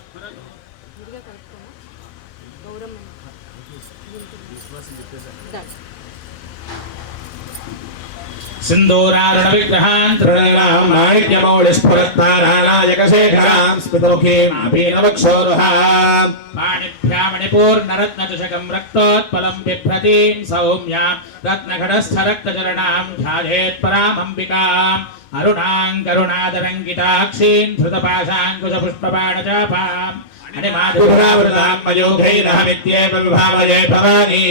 సింధూరారుణ విగ్రహాన్ త్రిణాం మాణిక్యమౌళిస్ఫురత్తారానాయకశేఖరాం స్మితముఖీం అభినవక్షోరుహాం. పాణిభ్యామణిపూర్ణరత్నచషకం రక్తోత్పలం బిభ్రతీం సౌమ్యాం రత్నఘటస్థరక్తచరణాం ధ్యాయేత్పరామంబికాం. అరుణాం కరుణాదరంగితాక్షీం ధృతపాశాంకుశపుష్పబాణచాపాం పురావృతాం మయూఖైరహమిత్యేవ విభావయే భవానీ.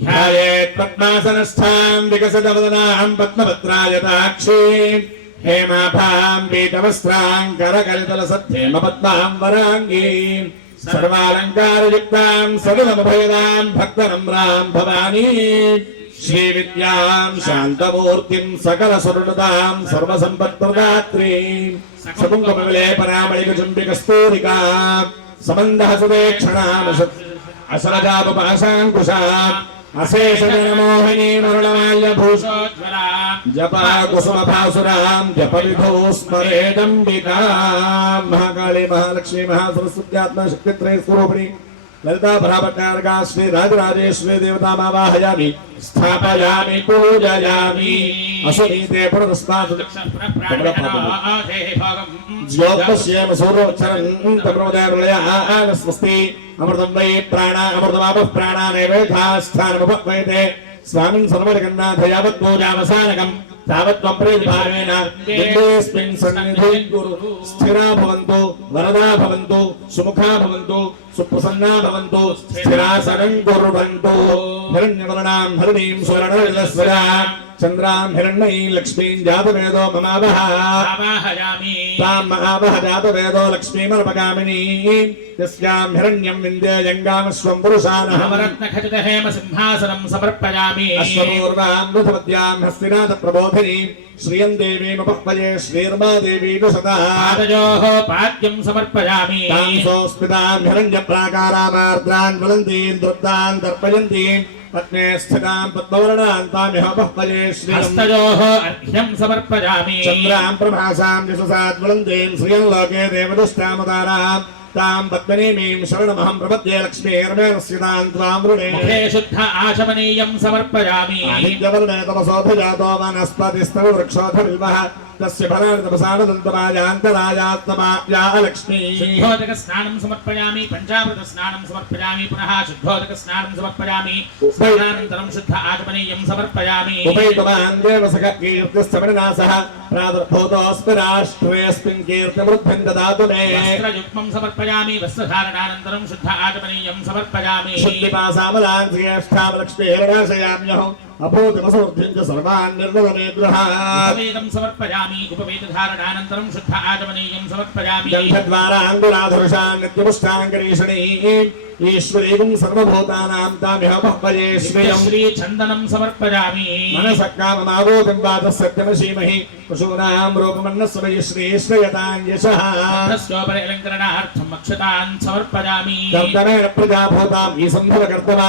ధ్యాయేత్ పద్మాసనస్థాం వికసితవదనాం పద్మపత్రాయతాక్షీం హేమాభాం పీతవస్త్రాం కరకలితలసద్ధేమ పద్మాం వరాంగీం. సర్వాలంకారయుక్తాం సకలమభయదాం భక్తనమ్రాం భవానీ. శ్రీవిద్యాం శాంతమూర్తిం సకలసురుణతాం సర్వసంపత్ప్రదాత్రీం. సకుంకుమవిలేపనామళికచుంబికస్తూరికాం సమందః సుదేక్షణాం అసలజాపపాశాంకుశాం అశేషజనమోహినీమరుణమాల్యభూషోజ్వలాం. జపా కుసుమభాసురాం జప విభూ స్మరేదంబికాం. మహాకాళీ మహాలక్ష్మీ మహాసరస్వత్యాత్మ శక్తిత్రయ స్వరూపిణి లలితా భట్టారికా శ్రీ రాజరాజేశ్వరీ దేవతామావాహయామి స్థాపయామి పూజయామి. అసునీతే పునరుస్మాతు జ్యోతిష్యేమ సూర్యోచ్చరం తప్రమదేవలయ స్వస్తి. అమృతం వై ప్రాణ అమృతమాపః ప్రాణానేవేధాస్థానముపక్వయతే. స్వామిన్ సర్వజగన్నాథ యావత్ పూజావసానకం తావత్వం ప్రీతిభావేన బిందేస్మిన్ సన్నిధిం కురు. స్థిరా భవంతు వరదా భవంతు సుముఖా భవంతు సుప్రసన్నా భవంతు స్థిరాసనం కుర్వంతు. హిరణ్యవర్ణాం హరిణీం సువర్ణరజస్వరాం చంద్రాం హిరణ్మయీం లక్ష్మీం జాతవేదో మమావహ. తాం మహావహ జాతవేదో లక్ష్మీమర్పగామినీం. యస్యాం హిరణ్యం విందేయంగామస్వం పురుషానః. నవరత్నఖచిత హేమ సింహాసనం సమర్పయామి. అశ్వపూర్వాం వృధవద్యాం హస్తినాథ ప్రబోధినీం శ్రియం దేవీముపక్వయే శ్రీర్మాదేవీటు సదః. పాదయోః పాద్యం సమర్పయామి. తాం సోస్మితాం హిరణ్యప్రాకారామార్ద్రాన్ జ్వలంతీం దృప్తాం తర్పయంతీం పద్మే స్థితాం పద్మవర్ణాం తామిహోపక్వయే శ్రియం. హస్తయోః అర్ఘ్యం సమర్పయామి. చంద్రాం ప్రభాసాం యశసా జ్వలంతీం శ్రియం లోకే దేవదుష్టాముదారాం తాం పద్మనీమీం శరణమహం ప్రపద్యే లక్ష్మీర్మేణస్యతాం త్వాం వృణే. ముఖే శుద్ధ ఆచమనీయం సమర్పయామి. ఆదిత్యవర్ణే తపసోభిజాతో వనస్పతిస్తవ వృక్షోధ బిల్వః తస్య ఫలాని తపసానంతరాయాంతరాయాత్మమాప్యా లక్ష్మీ. శుద్ధోదక స్నానం సమర్పయామి. పంచామృత స్నానం సమర్పయామి. పునః శుద్ధోదక స్నానం సమర్పయామి. స్నానానంతరం శుద్ధ ఆచమనీయం సమర్పయామి. ఉపైతవాన్ దేవసఖ కీర్తిస్తమనినాసః ప్రాదుర్భూతోऽస్మి రాష్ట్రేऽస్మిన్ కీర్తిమృద్ధిం దదాతు మే. వస్త్రయుగ్మం సమర్పయామి. వస్త్రధారణానంతరం శుద్ధ ఆచమనీయం సమర్పయామి. శుద్ధిపాసామలాన్ శ్రేష్ఠాం లక్ష్మీర్ణాశయామ్యహం అభూతిమసమృద్ధిం చ సర్వాన్ నిర్మలనే గృహాత్. ఉపవేదం సమర్పయామి. ఉపవేదధారణానంతరం శుద్ధ ఆచమనీయం సమర్పయామి. గంధద్వారాంగురాధరుషాన్ నిత్యపుష్టాంగరీషణీం ఈశ్వరీం సర్వభూతానాం తామిహోపక్వయే శ్రియం. శ్రీ చందనం సమర్పయామి. మనసః కామమావోతిం వాచః సత్యమసీమహి పశూనాం రూపమన్నస్వై శ్రీశ్రయతాం యశః. ధస్యోపరి అలంకరణార్థం అక్షతాన్ సమర్పయామి. కర్తనేన ప్రజాభూతాం ఈ సంభవకర్తవ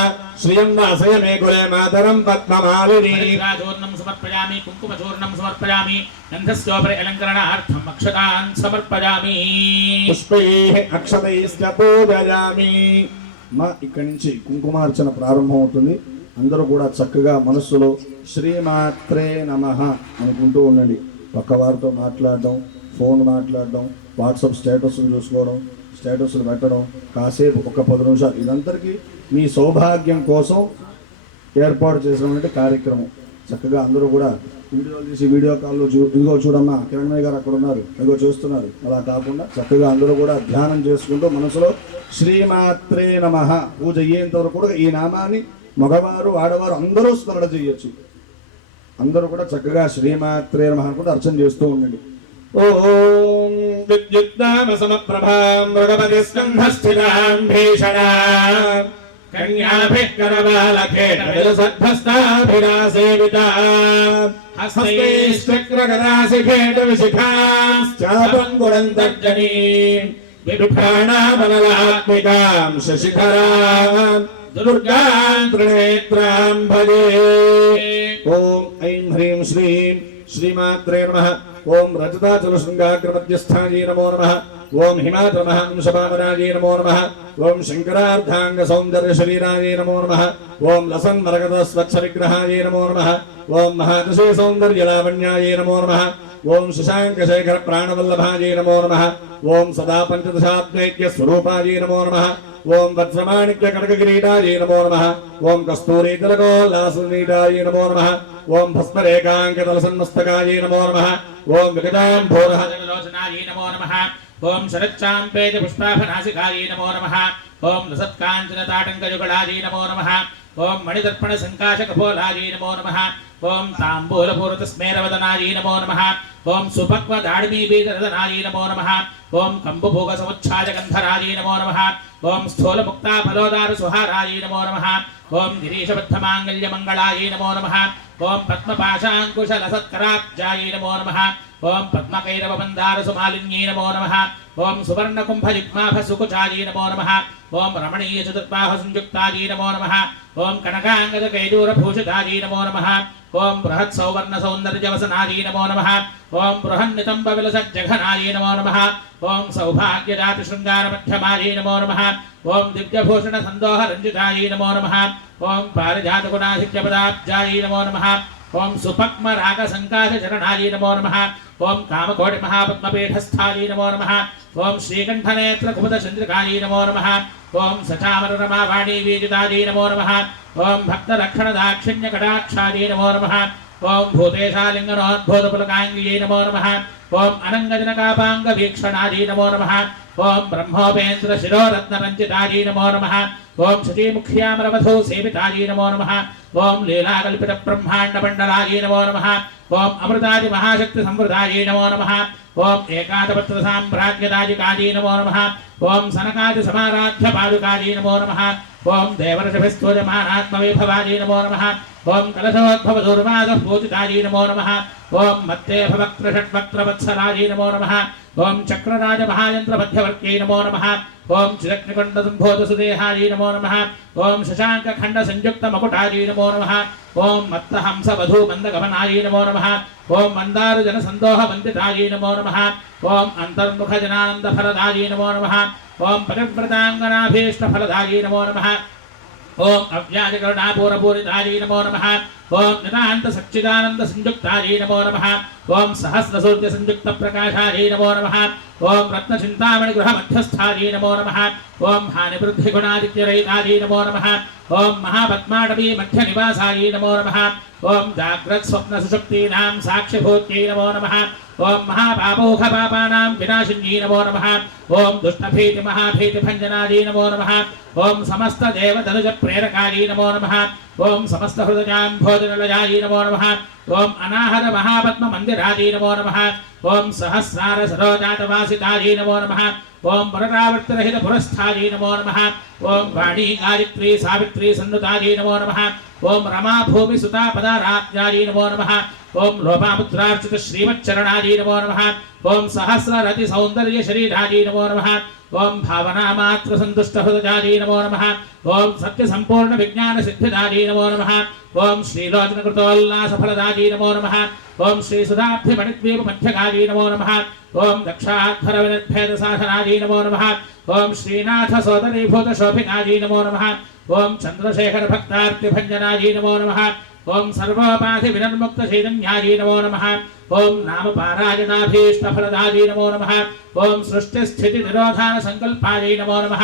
శ్రియం వాసయ మే కులే మాతరం పద్మమాలిని. చూర్ణం సమర్పయామి. కుంకుమచూర్ణం సమర్పయామి. గంధస్యోపరి అలంకరణార్థం అక్షతాన్ సమర్పయామి. పుష్పైః అక్షతైశ్చ పూజయామి. ఇక్కడి నుంచి కుంకుమార్చన ప్రారంభం అవుతుంది. అందరూ కూడా చక్కగా మనస్సులో శ్రీమాత్రే నమః అనుకుంటూ ఉండండి. పక్కవారితో మాట్లాడడం, ఫోన్ మాట్లాడడం, వాట్సాప్ స్టేటస్లు చూసుకోవడం, స్టేటస్లు పెట్టడం, కాసేపు ఒక 10 నిమిషాలు ఇదందరికీ మీ సౌభాగ్యం కోసం ఏర్పాటు చేసినటువంటి కార్యక్రమం. చక్కగా అందరూ కూడా వీడియోలు తీసి వీడియో కాల్లో ఇదిగో చూడమ్మా కిరణ్మయ్య గారు అక్కడ ఉన్నారు, ఇదిగో చూస్తున్నారు, అలా కాకుండా చక్కగా అందరూ కూడా ధ్యానం చేసుకుంటూ మనసులో శ్రీమాత్రే నమః పూజ అయ్యేంత వరకు కూడా ఈ నామాన్ని మగవారు ఆడవారు అందరూ స్మరణ చేయొచ్చు. అందరూ కూడా చక్కగా శ్రీమాత్రే నమః అనుకుంటూ అర్చన చేస్తూ ఉండండి. ఓం విద్యుద్నామ సమప్రభాం మృగపతి స్కంధస్థితాం భీషణాం కన్యాభిః కరవాలఖేటవిలసద్భస్తాభిరాసేవితాం హస్తైశ్చక్రగదాశిఖేటవిశిఖాశ్చాపంగురంతర్జనీం విభ్రాణామనలాత్మికాం శశిఖరాం దుర్గాం త్రినేత్రాం భజే. ఓం ఐం హ్రీం శ్రీం శ్రీమాత్రే నమః. ఓం రజతాచల శృంగాగ్రమధ్యస్థాయే నమో నమః. ఓం హిమాద్రమః అంశపావనాయే నమో నమః. ఓం శంకరార్ధాంగ సౌందర్య శరీరాయే నమో నమః. ఓం లసన్మరగద స్వచ్ఛ విగ్రహాయే నమో నమః. ఓం మహాదశే సౌందర్య లావణ్యాయే నమో నమః. ఓం శశాంక శేఖర ప్రాణవల్లభాయే నమో నమః. ఓం సదా పంచదశాత్మైక్య స్వరూపాయే నమో నమః. ఓం వజ్రమాణిక్య కనకకిరీటాయే నమో నమః. ఓం కస్తూరీ తిలకోల్లాసనీటాయే నమో నమః. ఓం భస్మరేకాంకితలసన్మస్తకాయే నమో నమః. ఓం విగతాంభోరహజనలోచనాయే నమో నమః. ఓం శరచ్చాంపేత పుష్పాభనాసికాయే నమో నమః. ఓం లసత్కాంచనతాటంకయుగళాయే నమో నమః. ఓం మణిదర్పణ సంకాశకపోలాయే నమో నమః. ఓం తాంబూలపూరితస్మేరవదనాయే నమో నమః. ఓం సుపక్వదాడిమీబీజరదనాయే నమో నమః. ఓం కంబుభోగసముచ్ఛాయగంధరాయే నమో నమః. ఓం స్థూలముక్తాఫలోదారసుహారాయే నమో నమః. ఓం గిరీశబద్ధమాంగళ్యమంగళాయే నమో నమః. ఓం పద్మపాశాంకుశలసత్కరాబ్జాయే నమో నమః. ఓం పద్మకైరవమందారసుమాలిన్యే నమో నమః. ఓం సువర్ణకుంభయుగ్మాభసుకుచాయే నమో నమః. ఓం రమణీయచతుర్బాహుసంయుక్తాయే నమో నమః. ఓం కనకాంగదకైడూరభూషితాయే నమో నమః. ఓం బృహత్సౌవర్ణసౌందర్యవసనాయే నమో నమః. ఓం బృహన్నితంబవిలసజ్జఘనాయే నమో నమః. ఓం సౌభాగ్యజాతిశృంగారమధ్యమాయే నమో నమః. ఓం దివ్యభూషణసందోహరంజితాయే నమో నమః. ఓం పారిజాతగుణాధిక్యపదాబ్జాయే నమో నమః. ఓం సుపక్మరాగసంకాశచరణాయే నమో నమః. ఓం కామకోటిమహాపద్మపీఠస్థాయే నమో నమః. ఓం శ్రీకంఠనేత్రకుముదచంద్రికాయే నమో నమః. ఓం సచామరరమావాణీవీజితాయే నమో నమః. ఓం భక్తరక్షణదాక్షిణ్యకటాక్షాయే నమో నమః. ఓం భూతేశాలింగనోద్భూతపులకాంగియే నమో నమః. ఓం అనంగజనకాపాంగవీక్షణాయే నమో నమః. ఓం బ్రహ్మోపేంద్రశిరోరత్నరంజితాయే నమో నమః. ఓం శచీముఖ్యామరవధూ సేవితాయే నమో నమః. ఓం లీలాకల్పితబ్రహ్మాండమండలాయే నమో నమః. ఓం అమృతాది మహాశక్తి సంవృతాయే నమో నమః. ఓం ఏకాదపత్ర సామ్రాజ్యదాజికాయే నమో నమః. ఓం సనకాది సమారాధ్య పాదుకాయే నమో నమః. ఓం దేవర్షిభిస్తోజమానాత్మవిభవాయే నమో నమః. ఓం కలశోద్భవదుర్వాదః పూజితాయే నమో నమః. ఓం మత్తేభవక్త్రషడ్వక్త్రవత్సరాయే నమో నమః. ఓం చక్రరాజమహాయంత్రమధ్యవర్త్యై నమో నమః. ఓం చిరగ్నికొండసంభూతసుదేహాయే నమో నమః. ఓం శశాంకఖండసంయుక్తమకుటాయే నమో నమః. ఓం మత్తహంసవధూమందగమనాయే నమో నమః. ఓం మందారుజనసందోహవందితాయే నమో నమః. ఓం అంతర్ముఖజనానందఫలదాయే నమో నమః. ఓం పతివ్రతాంగనాభీష్టఫలదాయే నమో నమః. ఓం అవ్యాజకరుణాపూరపూరితాయే నమో నమః. ఓం నితాంత సచ్చిదానంద సంయుక్తాయే నమో నమః. ఓం సహస్రసూర్య సంయుక్త ప్రకాశాయే నమో నమః. ఓం రత్నచింతామణి గృహ మధ్యస్థాయే నమో నమః. ఓం హానివృద్ధి గుణాదిత్యరహితాయే నమో నమః. ఓం మహాపద్మాటవీ మధ్య నివాసాయే నమో నమః. ఓం జాగ్రత్ స్వప్న సుషుప్తీనాం సాక్షిభూత్యై నమో నమః. ఓం మహాపాపౌఖ పాపానాం వినాశిన్యై నమో నమః. ఓం దుష్టభీతి మహాభీతి భంజనాయే నమో నమః. ఓం సమస్త దేవతనుజ ప్రేరకాయే నమో నమః. ఓం సమస్త హృదయాం భోజనలయాయే నమో నమః. ఓం అనాహత మహాపద్మ మందిరాయే నమో నమః. ఓం సహస్రార సరోజాతవాసితాయే నమో నమః. ఓం పునరావర్తిరహిత పురస్థాయే నమో నమః. ఓం వాణీ గాయత్రీ సావిత్రీ సన్నుతాయే నమో నమః. ఓం రమా భూమి సుతా పదారాజ్యాయే నమో నమః. ఓం లోపాముద్రార్చిత శ్రీమచ్చరణాయే నమో నమః. ఓం సహస్రరతి సౌందర్య శరీరాయే నమో నమః. ఓం భావనామాత్ర సంతుష్ట హృదయాయే నమో నమః. ఓం సత్య సంపూర్ణ విజ్ఞాన సిద్ధిదాయే నమో నమః. ఓం శ్రీలోచన కృతోల్లాస ఫలదాయే నమో నమః. ఓం శ్రీ సుధాబ్ధి మణిద్వీప మధ్యగాయే నమో నమః. ఓం దక్షాధ్వర వినిర్భేద సాధనాయే నమో నమః. ఓం శ్రీనాథ సోదరీభూత శోభికాయే నమో నమః. ఓం చంద్రశేఖర భక్తార్తి భంజనాయే నమో నమః. ఓం సర్వోపాధి వినర్ముక్త చైతన్యాయే నమో నమః. ఓం నామపారాయణాభీష్టఫలదాయే నమో నమః. ఓం సృష్టి స్థితి నిరోధాన సంకల్పాయే నమో నమః.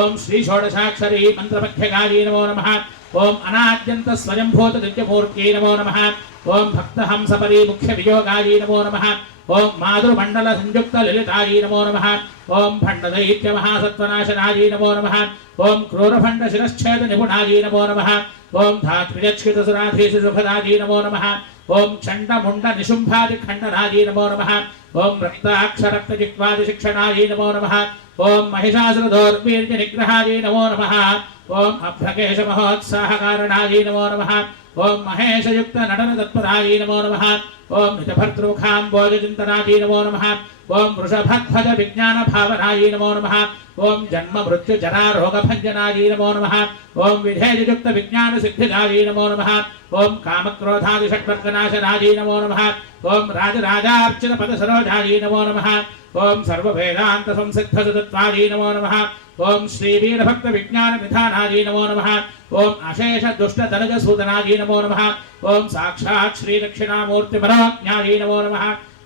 ఓం శ్రీ షోడశాక్షరీ మంత్రమధ్యగాయే నమో నమః. ఓం అనాద్యంత స్వయంభూత దివ్యమూర్త్యై నమో నమః ఓం భక్తహంసపరి ముఖ్య వియోగాయై నమో నమః ఓం మాధుర్మండల సంయుక్త లలితాయై నమో నమః ఓం భండదైత్య మహాసత్వనాశనాయై నమో నమః ఓం క్రూరభండ శిరశ్ఛేద నిపుణాయై నమో నమః ఓం ధాత్రిజక్షిత సురాధీశ శుభదాయై నమో నమః ఓం చండముండ నిశుంభాది ఖండనాయై నమో నమః ఓం రక్తాక్షరక్త జిహ్వాది శిక్షణాయై నమో నమః ఓం మహిషాసురదౌర్వీర్య నిగ్రహాయై నమో నమః ఓం అభ్రకేశ మహోత్సాహకారణాయై నమో నమః ఓం మహేశయుక్త నటన తత్పరాయై నమో నమః ఓం నిజభర్తృముఖాంబోజచింతనాయై నమో నమః ఓం వృషభధ్వజ విజ్ఞాన భావనాయై నమో నమః ఓం జన్మ మృత్యు జరా రోగ భంజనాయై నమో నమః ఓం విధేయయుక్త విజ్ఞాన సిద్ధిదాయై నమో నమః ఓం కామక్రోధాది షట్వర్గనాశనాయై నమో నమః ఓం రాజరాజార్చిత పద సరోజాయై నమో నమః ఓం సర్వవేదాంత సంసిద్ధ సుతత్వాయై నమో నమః ఓం శ్రీ వీరభక్త విజ్ఞాన నిధానాయై నమో నమః ఓం అశేష దుష్ట ధనజ సూదనాయై నమో నమః ఓం సాక్షాత్ శ్రీ దక్షిణామూర్తి మనోజ్ఞాయై నమో నమః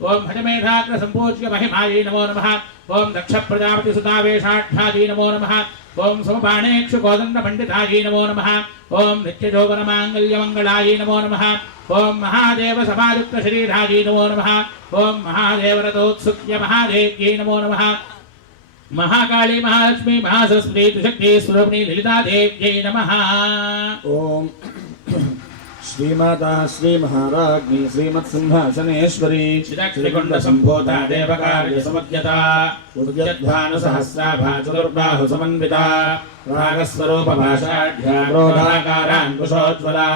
ఓం భజమేధాగ్ర సంపూజ్య మహిమాయై నమో నమః ఓం దక్ష ప్రజాపతి సుతావేషాఢ్యాయై నమో నమః ఓం సమబాణేక్షు కోదండ పండితాయై నమో నమః ఓం నిత్యజోగన మాంగళ్య మంగళాయై నమో నమః ఓం మహాదేవ సమాయుక్త శరీరాయై నమో నమః ఓం మహాదేవరతోత్సుక్య మహాదేవ్యై నమో నమః महाकाली महालक्ष्मी महासरस्वती त्रिशक्ति स्वरूपिणी ललितादेव्यै नमः ओम श्रीमाता श्री महाराज्ञी श्रीमत्सिंहासनेश्वरी श्रीदक्षिणकुण्ड सम्भूता देवकार्य समज्ञता उद्यद्भानु सहस्राभा चतुर्बाहु समन्विता रागस्वरूप भाषाढ्या क्रोधाकाराङ्कुशोज्ज्वला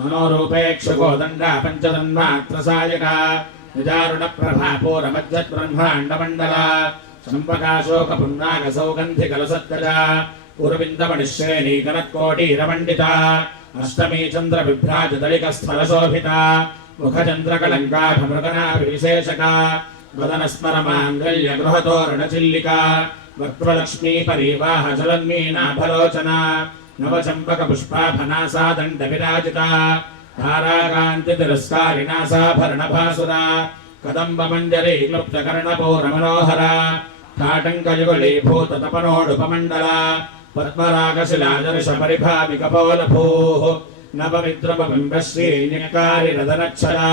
मनोरूपेक्षुकोदण्डा पञ्चतन्मात्र सायका निजारुण प्रभा पूरमज्जद्ब्रह्माण्डमण्डला चंपकाशोक सौगंधि कलसत्कजा उर्विंदमणिश्रेणी कनत्कोटीरमण्डिता अष्टमी चंद्र विभ्राज दलिक स्थल शोभिता मुखचंद्र कलंकाभमृगना विशेषका वदन स्मर मांगल्य गृहतोरण चिल्लिका वक्त्रलक्ष्मी परिवाह जलन्मीनाभलोचना नवचंपक पुष्पाभनासा दंड विराजिता ताराकांति तिरस्कारिणासाभरण भासुरा कदंब मंजरी क्लुप्त कर्णपूर मनोहरा ताटंकयुगलीभूत तपनोडुपमण्डला पद्मरागशिलादर्श परिभाविकपोलभूः नवविद्रुमबिम्बश्रीन्यकारी रदनक्षरा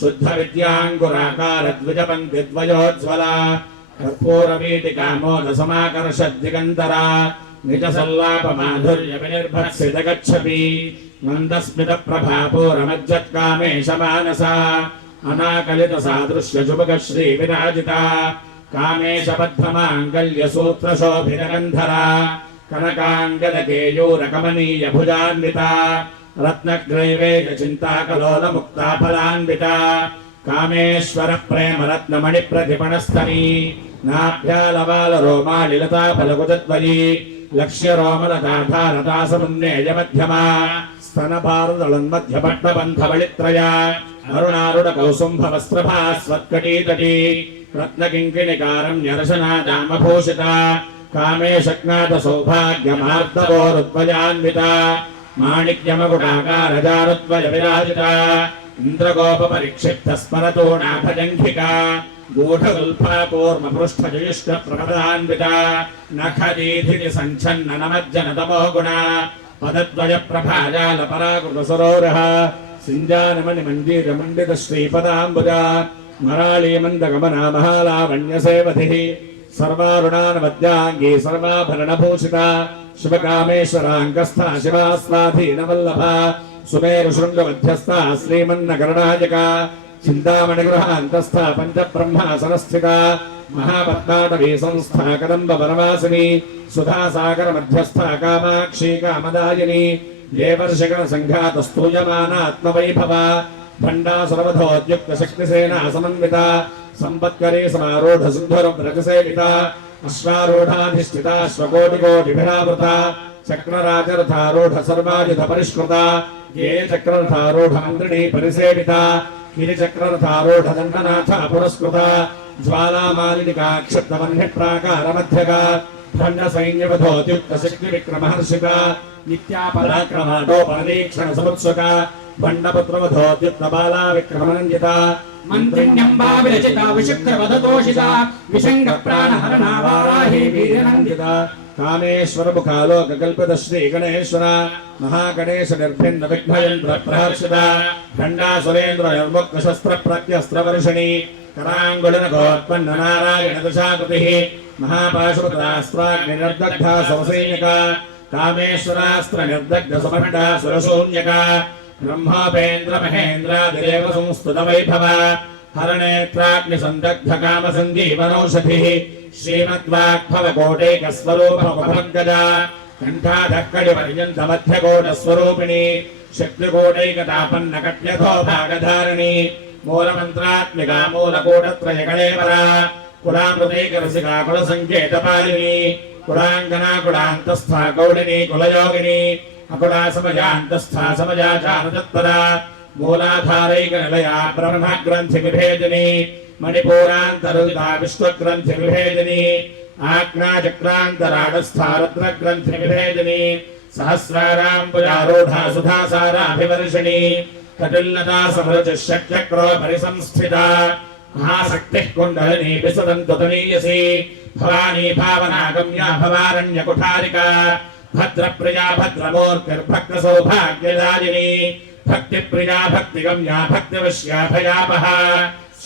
शुद्ध विद्याङ्कुराकार द्विजपङ्क्तिद्वयोज्ज्वला कर्पूरवीटिकामोद समाकर्षद्दिगन्तरा निजसल्लापमाधुर्य विनिर्भत्सित गच्छति मन्दस्मितप्रभापूरमज्जत्कामेश मानसा अनाकलित सादृश्य शुभग श्री विराजिता कामेश बद्धमांगल्य सूत्र शोभित गंधरा कनकांगद केयूर कमनीय भुजान्विता रत्नग्रैवेय चिंता कलोल मुक्ता फलान्विता कामेश्वर प्रेम रत्न मणि प्रतिपणस्तनी नाभ्यालवाल रोमालिलता फलकुजद्वयी लक्ष्य रोमलता धारता समुन्नेय मध्यमा स्तन भारदलं मध्य पट्टबंध बलित्रया अरुणारुण कौसुंभ वस्त्रभास्वत्कटीतटी रत्नकिङ्किणिकारं न्यरशनादामभूषिता कामेशज्ञात सौभाग्यमार्दवोरुद्वयान्विता माणिक्यमकुटाकारजारुद्वय विराजिता इन्द्रगोपपरिक्षिप्त स्मरतोणाभजङ्घिका गूढगुल्फापूर्मपृष्ठजयुष्टप्रपदान्विता नखदीधिति सञ्छन्न नमज्जनतमो गुणा पदद्वय प्रभाजालपराकृतसरोरः सिञ्जानमणिमञ्जीरमण्डित श्रीपदाम्बुजा मराळीमन्दगमना महालावण्यसेवधिः सर्वारुणानवद्याङ्गी सर्वाभरणभूषिता शिवकामेश्वराङ्गस्था शिवा स्वाधीनवल्लभा सुमेरुशृङ्गमध्यस्था श्रीमन्नगरनायका चिन्तामणिगृहान्तस्था पञ्चब्रह्मासनस्थिता महापद्माटवी संस्था कदम्बवनवासिनी सुधासागरमध्यस्था कामाक्षी कामदायिनी देवर्षिगणसङ्घातस्तूयमानात्मवैभवा भण्डासुरवधोद्युक्तशक्तिसेना समन्विता सम्पत्करी समारूढ सिन्धुरव्रजसेविता अश्वारूढाधिष्ठिता श्वकोटिकोटिभिरावृता चक्रराजरथारूढ सर्वायुध परिष्कृता ये चक्ररथारूढ मन्त्रिणी परिसेविता गिरिचक्ररथारूढ दण्डनाथा पुरस्कृता ज्वालामालिनिका क्षिप्तवह्निप्राकारमध्यगा भण्ड सैन्यवधोत्युक्त शक्ति विक्रमहर्षिक नित्या पराक्रमाटोपरीक्षण समुत्सुका भण्डपुत्रवधोत्युक्त बाला विक्रमनन्दिता मन्त्रिण्यम्बा विरचिता विशुक्रवधतोषिता विशङ्ग प्राणहरणा वाराही वीर्यनन्दिता कामेश्वर मुखालोक कल्पित श्री गणेश्वर महागणेश निर्भिन्न विघ्नयंत्र प्रहर्षिता खंडा सुरेंद्र निर्मुक्त शस्त्र प्रत्यस्त्र वर्षिणी करांगुलिन गोत्पन्न नारायण दशाकृतिः महापाशुपतास्त्राग्नि निर्दग्धा समसैनिका कामेश्वरास्त्र निर्दग्ध समण्डा सुरशून्यका ब्रह्मोपेन्द्र महेन्द्रादिदेव संस्तुत वैभव हरनेत्राग्नि संदग्ध काम संजीवनौषधिः श्रीमद्वाग्भवकोटैकस्वरूपमुखमङ्गजा कण्ठाधक्कडिपर्यन्तमध्यकोटस्वरूपिणी शक्तिकोटैकतापन्नकट्यथोभागधारिणी मूलमन्त्रात्मिका मूलकोटत्रयकलेवरा कुलामृतैकरसिका कुलसङ्केतपालिनी कुलाङ्गना कुलान्तस्था कौलिनी कुलयोगिनी अकुला समजान्तस्था समजाचारतत्परा मूलाधारैकनिलया ब्रह्मग्रन्थिविभेदिनी मणिपूरान्तरुदिता विश्वग्रन्थिविभेदिनी आज्ञाचक्रान्तराडस्था रुद्रग्रन्थिविभेदिनी सहस्राराम्बुजारूढा सुधासाराभिवर्षिणी कटिल्लता समरुचिशक्चक्रो परिसंस्थिता महाशक्तिः कुण्डलिनी विसदन्तुतनीयसी भवानी भावनागम्या भवारण्यकुठारिका भद्रप्रिया भद्रमूर्तिर्भक्तसौभाग्यदायिनी भक्तिप्रिया भक्तिगम्या भक्तिवश्या भयापहा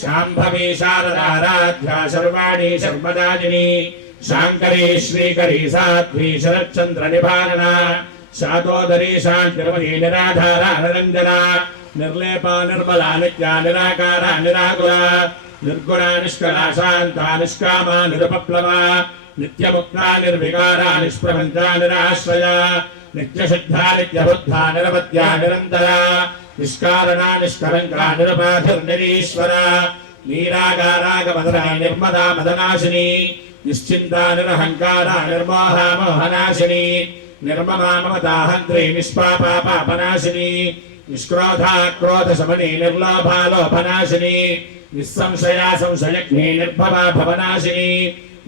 शाम्भवी शारदाराध्या शर्वाणी शर्मदाजिनी शाङ्करी श्रीकरी साध्वी शरच्चन्द्रनिभानना शातोदरी शान्तिर्मयी निराधारा निरञ्जना निर्लेपा निर्मला नित्या निराकारा निराकुला निर्गुणा निष्कला शान्ता निष्कामा निरुपप्लवा नित्यमुक्ता निर्विकारा निष्प्रपञ्चा निराश्रया नित्यशुद्धा नित्यबुद्धा निरवद्या निरन्तरा निष्कारणा निष्कलङ्का निरुपाधिर्निरीश्वरा नीरागारागमदना निर्मदा मदनाशिनी निश्चिन्ता निरहङ्कारा निर्मोहा मोहनाशिनी निर्ममा ममता हन्त्री निष्पापा पापनाशिनी निष्क्रोधा क्रोधशमनी निर्लोभा लोभनाशिनी निस्संशया संशयज्ञी निर्भवा भवनाशिनी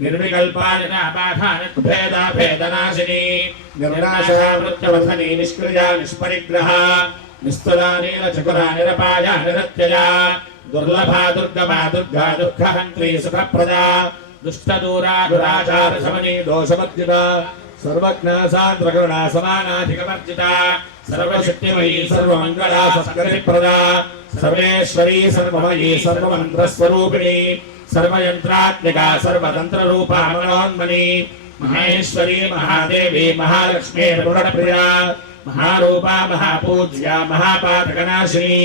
निर्विकल्पा निराबाधा निर्भेदा भेदनाशिनी निर्नाशा मृत्युवधनी निष्क्रिया निष्परिग्रहा निस्तुला नीलचकुरा निरपाया निरत्यया दुर्लभा दुर्गमा दुर्गा दुःखहन्त्री सुखप्रदा दुष्टदूरा दुराचार शमनी दोषवर्जिता सर्वज्ञा सान्द्रकरुणा समानाधिकवर्जिता सर्वशक्तिमयी सर्वमङ्गला सत्करिप्रदा सर्वेश्वरी सर्वमयी सर्वमन्त्रस्वरूपिणी सर्वयन्त्रात्मिका सर्वतन्त्ररूपा मनोन्मनी महेश्वरी महादेवी महालक्ष्मीर्गुणप्रिया महारूपा महापूज्या महापातकनाशिनी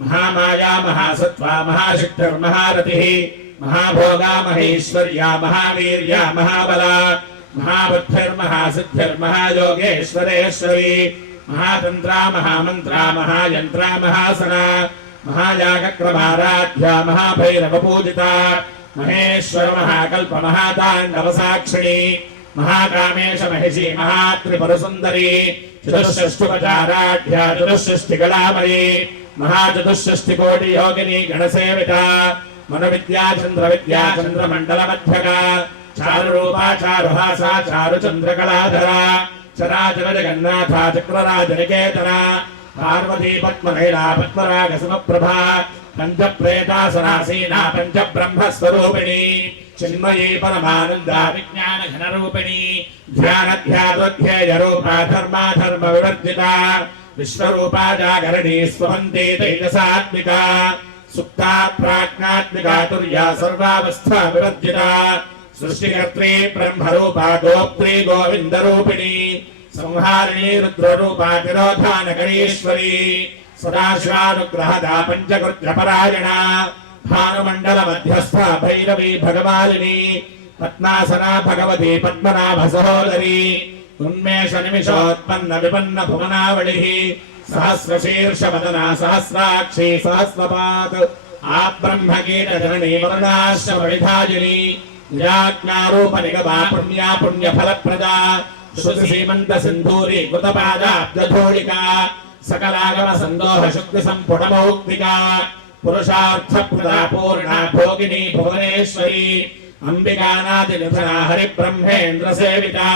महामाया महासत्त्वा महाशक्तिर्महारतिः महाभोगा महेश्वर्या महावीर्या महाबला महाबुद्धिर्महासिद्धिर्महायोगेश्वरेश्वरी महातन्त्रा महामन्त्रा महायन्त्रा महासना महायागक्रमाराध्या महाभैरवपूजिता महेश्वर महाकल्प महाताण्डवसाक्षिणी महाकामेश महिषी महात्रिपुरसुन्दरी चतुष्षष्टुपचाराढ्या चतुष्षष्टिकलामयी महाचतुष्षष्टिकोटियोगिनी गणसेविता मनुविद्याचन्द्रमण्डलमध्यका चारुरूपा चारुहासा चारुचन्द्रकलाधरा चराचर जगन्नाथा चक्रराजनिकेतना पार्वती पद्मनैला पद्मरागसमप्रभा पञ्चप्रेतासनासीना पञ्चब्रह्मस्वरूपिणी चिन्मयी परमानन्दा विज्ञानघनरूपिणी ध्यानध्यात्वध्येयरूपा धर्माधर्मविवर्जिता विश्वरूपा जागरणी स्वहन्ती तैजसात्मिका सुप्ता प्राज्ञात्मिका तुर्या सर्वावस्था विवर्जिता सृष्टिकर्त्री ब्रह्मरूपा गोप्त्री गोविन्दरूपिणी संहारिणी रुद्ररूपा तिरोधानकरीश्वरी सदाशिवानुग्रहदा पञ्चकृत्यपरायणा भानुमण्डलमध्यस्था भैरवी भगवालिनी पद्मासना भगवती पद्मनाभसहोदरी उन्मेषनिमिषोत्पन्न विपन्न भुवनावलिः सहस्रशीर्षवदना सहस्राक्षी सहस्रपात् आब्रह्मकीटजननी वरुणाश्रमविधायिनी निराज्ञारूपनिगमा पुण्या पुण्यफलप्रदा श्रुतिसीमन्तसिन्धूरी कृतपादाब्जधूलिका सकलागम सन्दोह शुक्तिसम्पुटमौक्तिका पुरुषार्थप्रदा पूर्णा भोगिनी भुवनेश्वरी अंबिकानादिनिधना हरिब्रह्मेन्द्र सेविता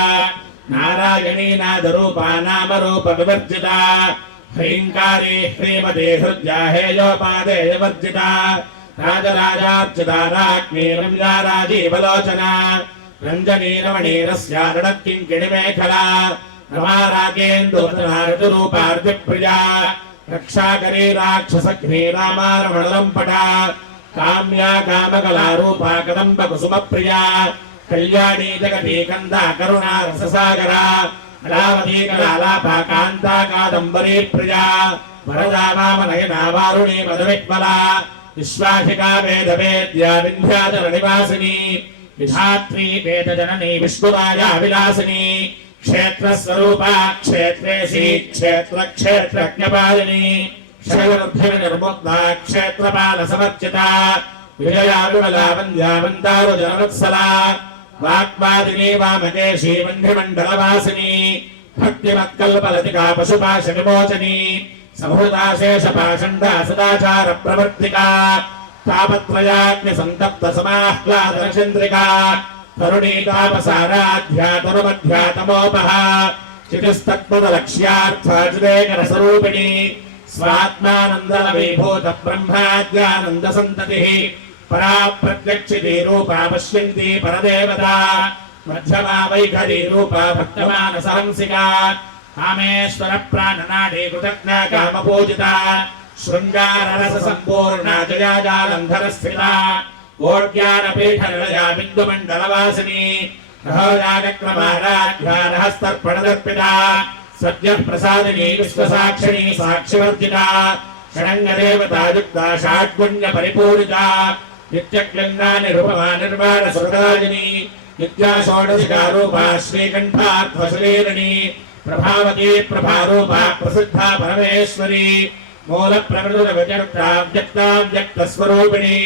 नारायणी नादरूपा नामरूप विवर्जिता ह्रींकारी ह्रीमती हृद्या हेयोपादेय वर्जिता राजराजार्चिता राज्ञी रम्या राजीवलोचना रञ्जनी रमणीरस्या रणत्किङ्किणिमेखला रमा रागेन्दुवदना ऋतुरूपार्धिप्रिया रक्षाकरी राक्षसघ्नी रामारमणलम्पटा काम्या कामकलारूपा कदम्बकुसुमप्रिया कल्याणी जगती कन्दा करुणा रससागरा अलावती कलालापा कान्ता कादम्बरी प्रिया वरदा वामनयना वारुणी मदविह्वला विश्वासिका वेदवेद्या विन्ध्याचलनिवासिनी विधात्री वेदजननी विष्णुराजा विलासिनी क्षेत्रस्वरूपा क्षेत्रेशी क्षेत्रक्षेत्रज्ञपालिनी क्षयवृद्धिर्निर्मुक्ता क्षेत्रपालसमर्चिता विजया विमला वन्द्या वन्दारुजनवत्सला वाक्वादिनी वामकेशी वह्निमण्डलवासिनी भक्तिमत्कल्पलतिका पशुपाशविमोचनी संहृताशेषपाषण्डा सदाचारप्रवर्तिका तापत्रयाग्निसन्तप्तसमाह्लादनचन्द्रिका तरुणी तापसाराध्या तरुमध्यातमोपहा चितिस्तत्पदलक्ष्यार्थाचिदेकरसरूपिणी स्वात्मानन्दलवीभूतब्रह्माद्यानन्दसन्ततिः परा प्रत्यक्षिती रूपा पश्यन्ती परदेवता मध्यमा वैखरी रूपा भक्तमानसहंसिका कामेश्वर प्राणनाडी कृतज्ञा कामपूजिता शृङ्गाररससम्पूर्णा जया जालन्धरस्थिता कोट्यानपीठनिलया बिन्दुमण्डलवासिनी रहोरागक्रमाराध्या रहस्तर्पणदर्पिता सद्यः प्रसादिनी विश्वसाक्षिणी साक्षिवर्जिता षडङ्गदेवतायुक्ता षाड्गुण्यपरिपूरिता नित्यक्लिन्ना निरुपमा निर्वाणसुरदायिनी नित्या षोडशिका रूपा श्रीकण्ठार्थशरीरिणी प्रभावती प्रभारूपा प्रसिद्धा परमेश्वरी मूलप्रकृतिविचर्ता व्यक्ताव्यक्तस्वरूपिणी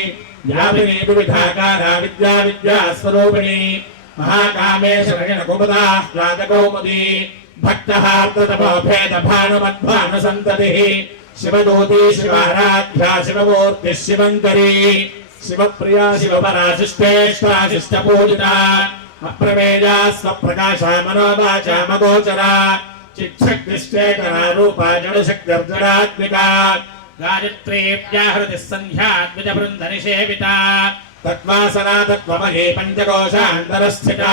व्यापिनी विविधाकारा विद्यास्वरूपिणी महाकामेशकुमुदाह्लादकौमुदी भक्तहार्दतपोभेदभानुमद्भानुसन्ततिः शिवदूती शिवाराध्या शिवमूर्तिः शिवङ्करी शिवप्रिया शिवपराशिष्टेष्टा शिष्टपूजिता अप्रमेया स्वप्रकाशा मनोवाचा मगोचरा चिच्छक्तिश्चेतना रूपा जडशक्तिर्जडात्मिका गायत्री व्याहृतिः सन्ध्या द्विजवृन्दनिषेविता तत्त्वासना तत्त्वमही पञ्चकोशान्तरस्थिता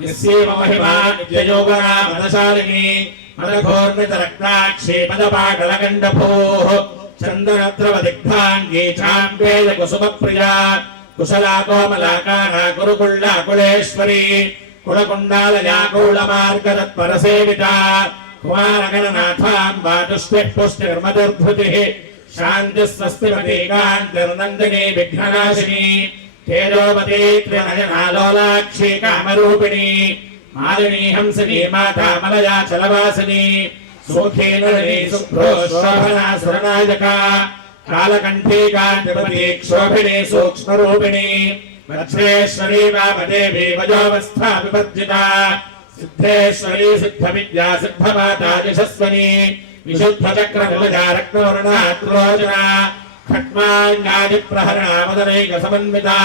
निस्सीममहिमा नित्ययोगना मदशालिनी मदघोर्मितरक्ताक्षी मदपाटलगण्डभूः चन्दनद्रवदिग्धाङ्गी चाम्पेयकुसुमप्रिया कुशला कोमलाकारा कुरुकुल्ला कुलेश्वरी कुलकुण्डालया कुलमार्गतत्परसेविता कुमारगणनाथाम्बा तुष्टिः पुष्टिर्मतिर्धृतिः शान्तिः स्वस्तिमती कान्तिर्नन्दिनी विघ्ननाशिनी तेजोमती त्रिनयनालोलाक्षी कामरूपिणी मालिनी हंसिनी माता मलया चलवासिनी सुखी नलिनी शुभ्रो शोभना सुरनायका कालकण्ठी कान्तिमती क्षोभिणी सूक्ष्मरूपिणी वज्रेश्वरी वामदेवी वयोवस्था विवर्जिता सिद्धेश्वरी सिद्धविद्या सिद्धमाता यशस्वनी विशुद्धचक्रनिलया रत्नवर्णा त्रिलोचना खट्वाङ्गादिप्रहरणा मदनैकसमन्विता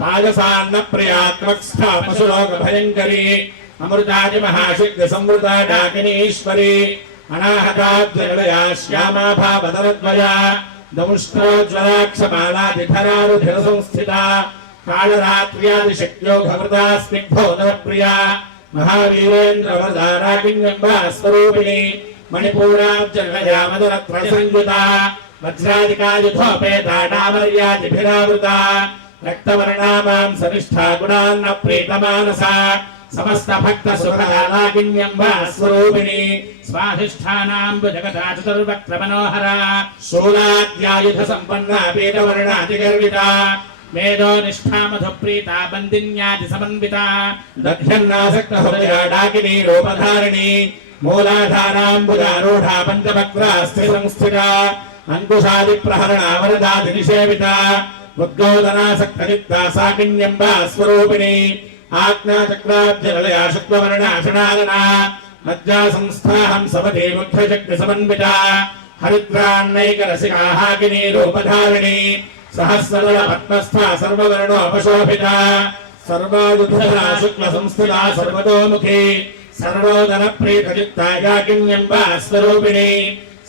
पायसान्नप्रियात्मक्स्था पशुलोकभयङ्करी अमृतादिमहासिद्धिसंवृता डाकिनीश्वरी अनाहताब्जनिलया श्यामाभावदनद्वया दंष्ट्रोज्ज्वलाक्षमालादिधरारुधिरसंस्थिता कालरात्र्यादिशक्त्योघवृता स्निग्धोदरप्रिया महावीरेन्द्रवरदा राकिण्यम्बा स्वरूपिणी मणिपूराब्जनिलया मदरत्रयसंयुता वज्रादिकायुधोपेता डामर्यादिभिरावृता रक्तवर्णामां सनिष्ठा गुणान्न प्रीतमानसा समस्त भक्त सुखदालाकिन्यम्बा स्वरूपिणी स्वाधिष्ठानाम्बुजगता चतुर्वक्त्र मनोहरा शूलाद्यायुध सम्पन्ना पीतवर्णादिगर्विता मेधो निष्ठा मधुप्रीता बन्दिन्यादि समन्विता दध्यन्नासक्त हृदया डाकिनी रूपधारिणी मूलाधाराम्बुजारूढा पञ्चवक्त्रास्त्रि संस्थिता अंकुशादिप्रहरणा वरदादिनिषेविता उद्गोदनासक्तचित्ता साकिन्यम्बा स्वरूपिणी आज्ञाचक्राब्जनिलया शुक्लवर्णाशनादना मज्जा संस्थाहं सवती मुख्यशक्तिसमन्विता हरिद्रान्नैकरसिका हाकिनी रूपधारिणी सहस्रदल पद्मस्था सर्ववर्णोपशोभिता सर्वायुधरा शुक्लसंस्थिता सर्वतोमुखी सर्वोदर प्रीतयुक्ता याज्ञम्बा स्वरूपिणी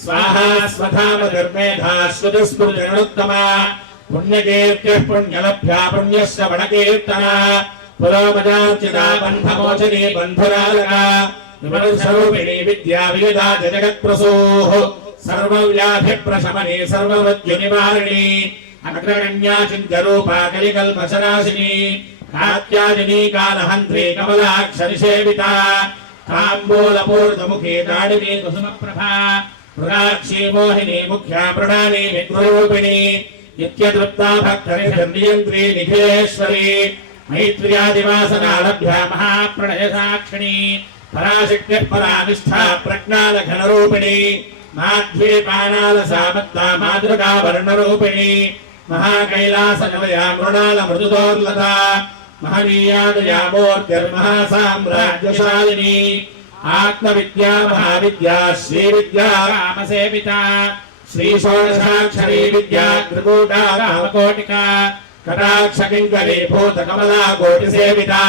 स्वाहा स्वधामधर्मेधा श्रुतिस्फुरतिरुत्तमा पुण्यकीर्तिः पुण्यलभ्या पुण्यश्रवणकीर्तना पुरोमजार्चिता बन्धमोचनी बन्धुरालका विमर्शरूपिणी विद्या विविधा जगत्प्रसूः सर्वव्याधिप्रशमनी सर्वमृत्युनिवारिणी अग्रगण्या चिन्त्यरूपा कलिकल्मषनाशिनी कात्यायनी कालहन्त्री कमलाक्षरिसेविता ताम्बूलपूर्तमुखी दाडिनी कुसुमप्रभा मृगाक्षी मोहिनी मुख्या प्रणाली विग्रूपिणी नित्यतृप्ता भक्तनिर्नियन्त्री निखिलेश्वरी मैत्र्यादिवासनालभ्या महाप्रणयसाक्षिणी पराशक्तिः परानिष्ठा प्रज्ञानघनरूपिणी माध्वीपानालसामत्ता मातृका वर्णरूपिणी महाकैलासनिलया मृणालमृदुदोर्लता महनीयादया मूर्तिर्महासाम्राज्यशालिनी आत्मविद्या महाविद्या श्रीविद्या कामसेविता श्रीषोडशाक्षरी विद्या त्रिकूटा कामकोटिका कटाक्षकिङ्करी भूतकमला कोटिसेविता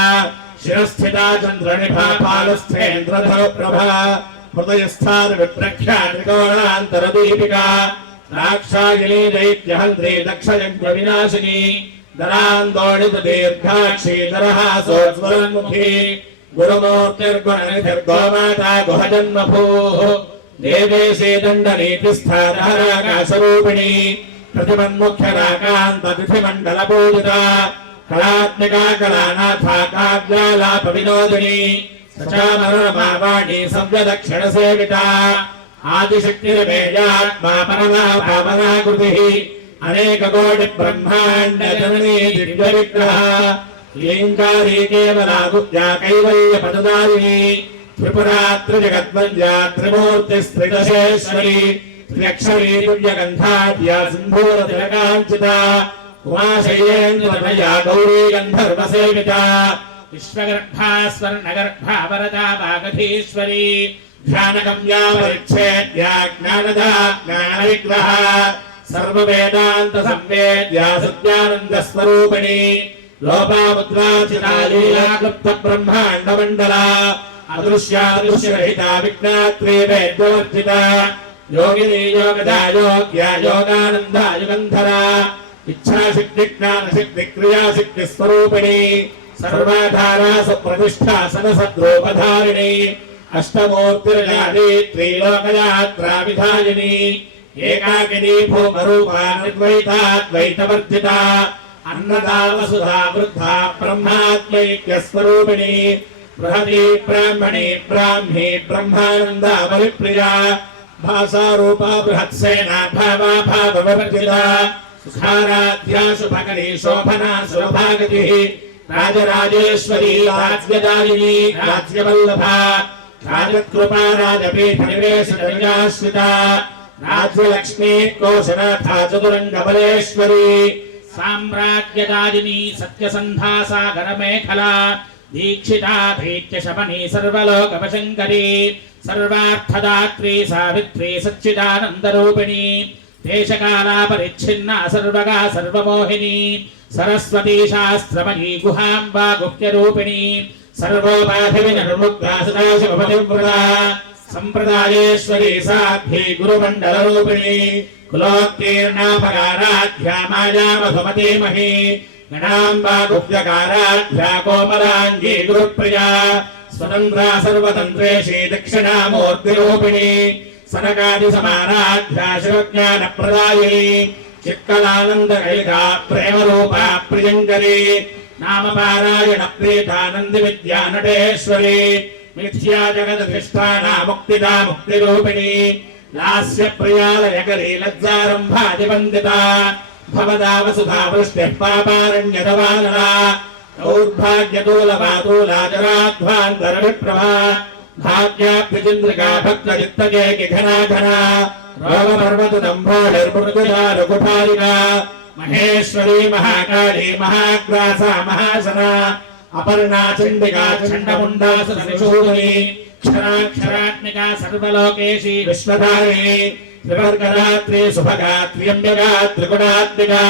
शिरस्थिता चन्द्रनिभा पालस्थेन्द्रधरप्रभा हृदयस्थानविप्रख्या त्रिकोणान्तरदीपिका दाक्षायिनी दैत्यहन्त्री दक्षयज्ञविनाशिनी दरान्दोडितदीर्घाक्षी दरहासोज्ज्वलन्मुखी गुरुमूर्तिर्गुणनिधिर्गोमाता गुहजन्मभूः देवेशे दण्डनीतिस्थानहराकाशरूपिणी प्रतिमन्मुख्यराकान्ततिथिमण्डलपूजिता कलात्मिका कलानाथा काव्यालापविनोदिनी सचामरणमावाणी सव्यदक्षिणसेविता आदिशक्तिर्मेयात्मा परमा पावनाकृतिः अनेककोटिब्रह्माण्डजननी दिव्यविग्रहा लीङ्कारी केवला गुप्त्या कैवल्यपददायिनी त्रिपुरा त्रिजगद्वन्द्या त्रिमूर्तिस्त्रिदशेश्वरी त्र्यक्षरी दिव्यगन्धाढ्या सिन्धूरतिलकाञ्चिता उमाशयेन्द्रतनया गौरी गन्धर्वसेविता विश्वगर्भा स्वर्णगर्भा वरदा वागधीश्वरी ध्यानगम्या परिच्छेद्या ज्ञानदा ज्ञानविग्रहा सर्ववेदान्तसंवेद्या सत्यानन्दस्वरूपिणी लोपामुद्राचिता लीला क्लुप्तब्रह्माण्डमण्डला अदृश्यादृश्यरहिता विज्ञात्री वेद्यवर्जिता योगिनी योगदा योग्या योगानन्दा युगन्धरा इच्छाशक्तिज्ञानशक्तिक्रियाशक्तिस्वरूपिणी सर्वाधारा सुप्रतिष्ठा सनसद्रूपधारिणी अष्टमूर्तिर्जाली त्रिलोकयात्रा विधायिनी एकाकिनी भूमरूपा निर्द्वैताद्वैतवर्जिता अन्नदा वसुधा वृद्धा ब्रह्मात्मैक्यस्वरूपिणी बृहती ब्राह्मणी ब्राह्मी ब्रह्मानन्दा बलिप्रिया भासारूपा बृहत्सेना भावा भाववर्जिता सुखाराध्या शुभकरी शोभना सुरभागतिः राजराजेश्वरी राज्यदायिनी राज्यवल्लभा राजकृपा राजपीठनिवेशनिजाश्रिता राज्यलक्ष्मी कोशनाथा चतुरङ्गबलेश्वरी साम्राज्यदायिनी सत्यसन्धा सागरमेखला दीक्षिता धैत्यशमनी सर्वलोकवशङ्करी सर्वार्थदात्री सावित्री सच्चिदानन्दरूपिणी देशकालापरिच्छिन्ना सर्वगा सर्वमोहिनी सरस्वती शास्त्रमयी गुहाम्बा गुह्यरूपिणी सर्वोपाधिविनिर्मुक्ता सदाशिवपतिव्रता सम्प्रदायेश्वरी साध्वी गुरुमण्डलरूपिणी कुलोत्तीर्णा पराराध्या माया मधुमतीमही गणाम्बा गुह्यकाराध्या कोमलाङ्गी गुरुप्रिया स्वतन्त्रा सर्वतन्त्रेशी दक्षिणामूर्तिरूपिणी सनकादिसमाराध्या शिवज्ञानप्रदायिनी चित्कलानन्दकैका प्रेमरूपा प्रियङ्करी नामपारायणप्रीतानन्दिविद्या नटेश्वरी मिथ्या जगदधिष्ठाना मुक्तिदा मुक्तिरूपिणी लास्यप्रियालयकरी लज्जारम्भादिवन्दिता भवदा वसुधा वृष्टिः पापारण्यदवानरा दौर्भाग्यतूलपातूला जराध्वान्तरविप्रभा भाग्याभ्यचन्द्रिका भक्तचित्तकेकि घना घना रोगपर्वतदम्भोढिर्मृगुजा रघुठारिका महेश्वरी महाकाली महाग्रासा महासना अपर्णा चण्डिका चण्डमुण्डा सदनिषूदिनी क्षराक्षरात्मिका सर्वलोकेशी विश्वधारिणी त्रिवर्गदात्री सुभगात्र्यम्बिका त्रिगुणात्मिका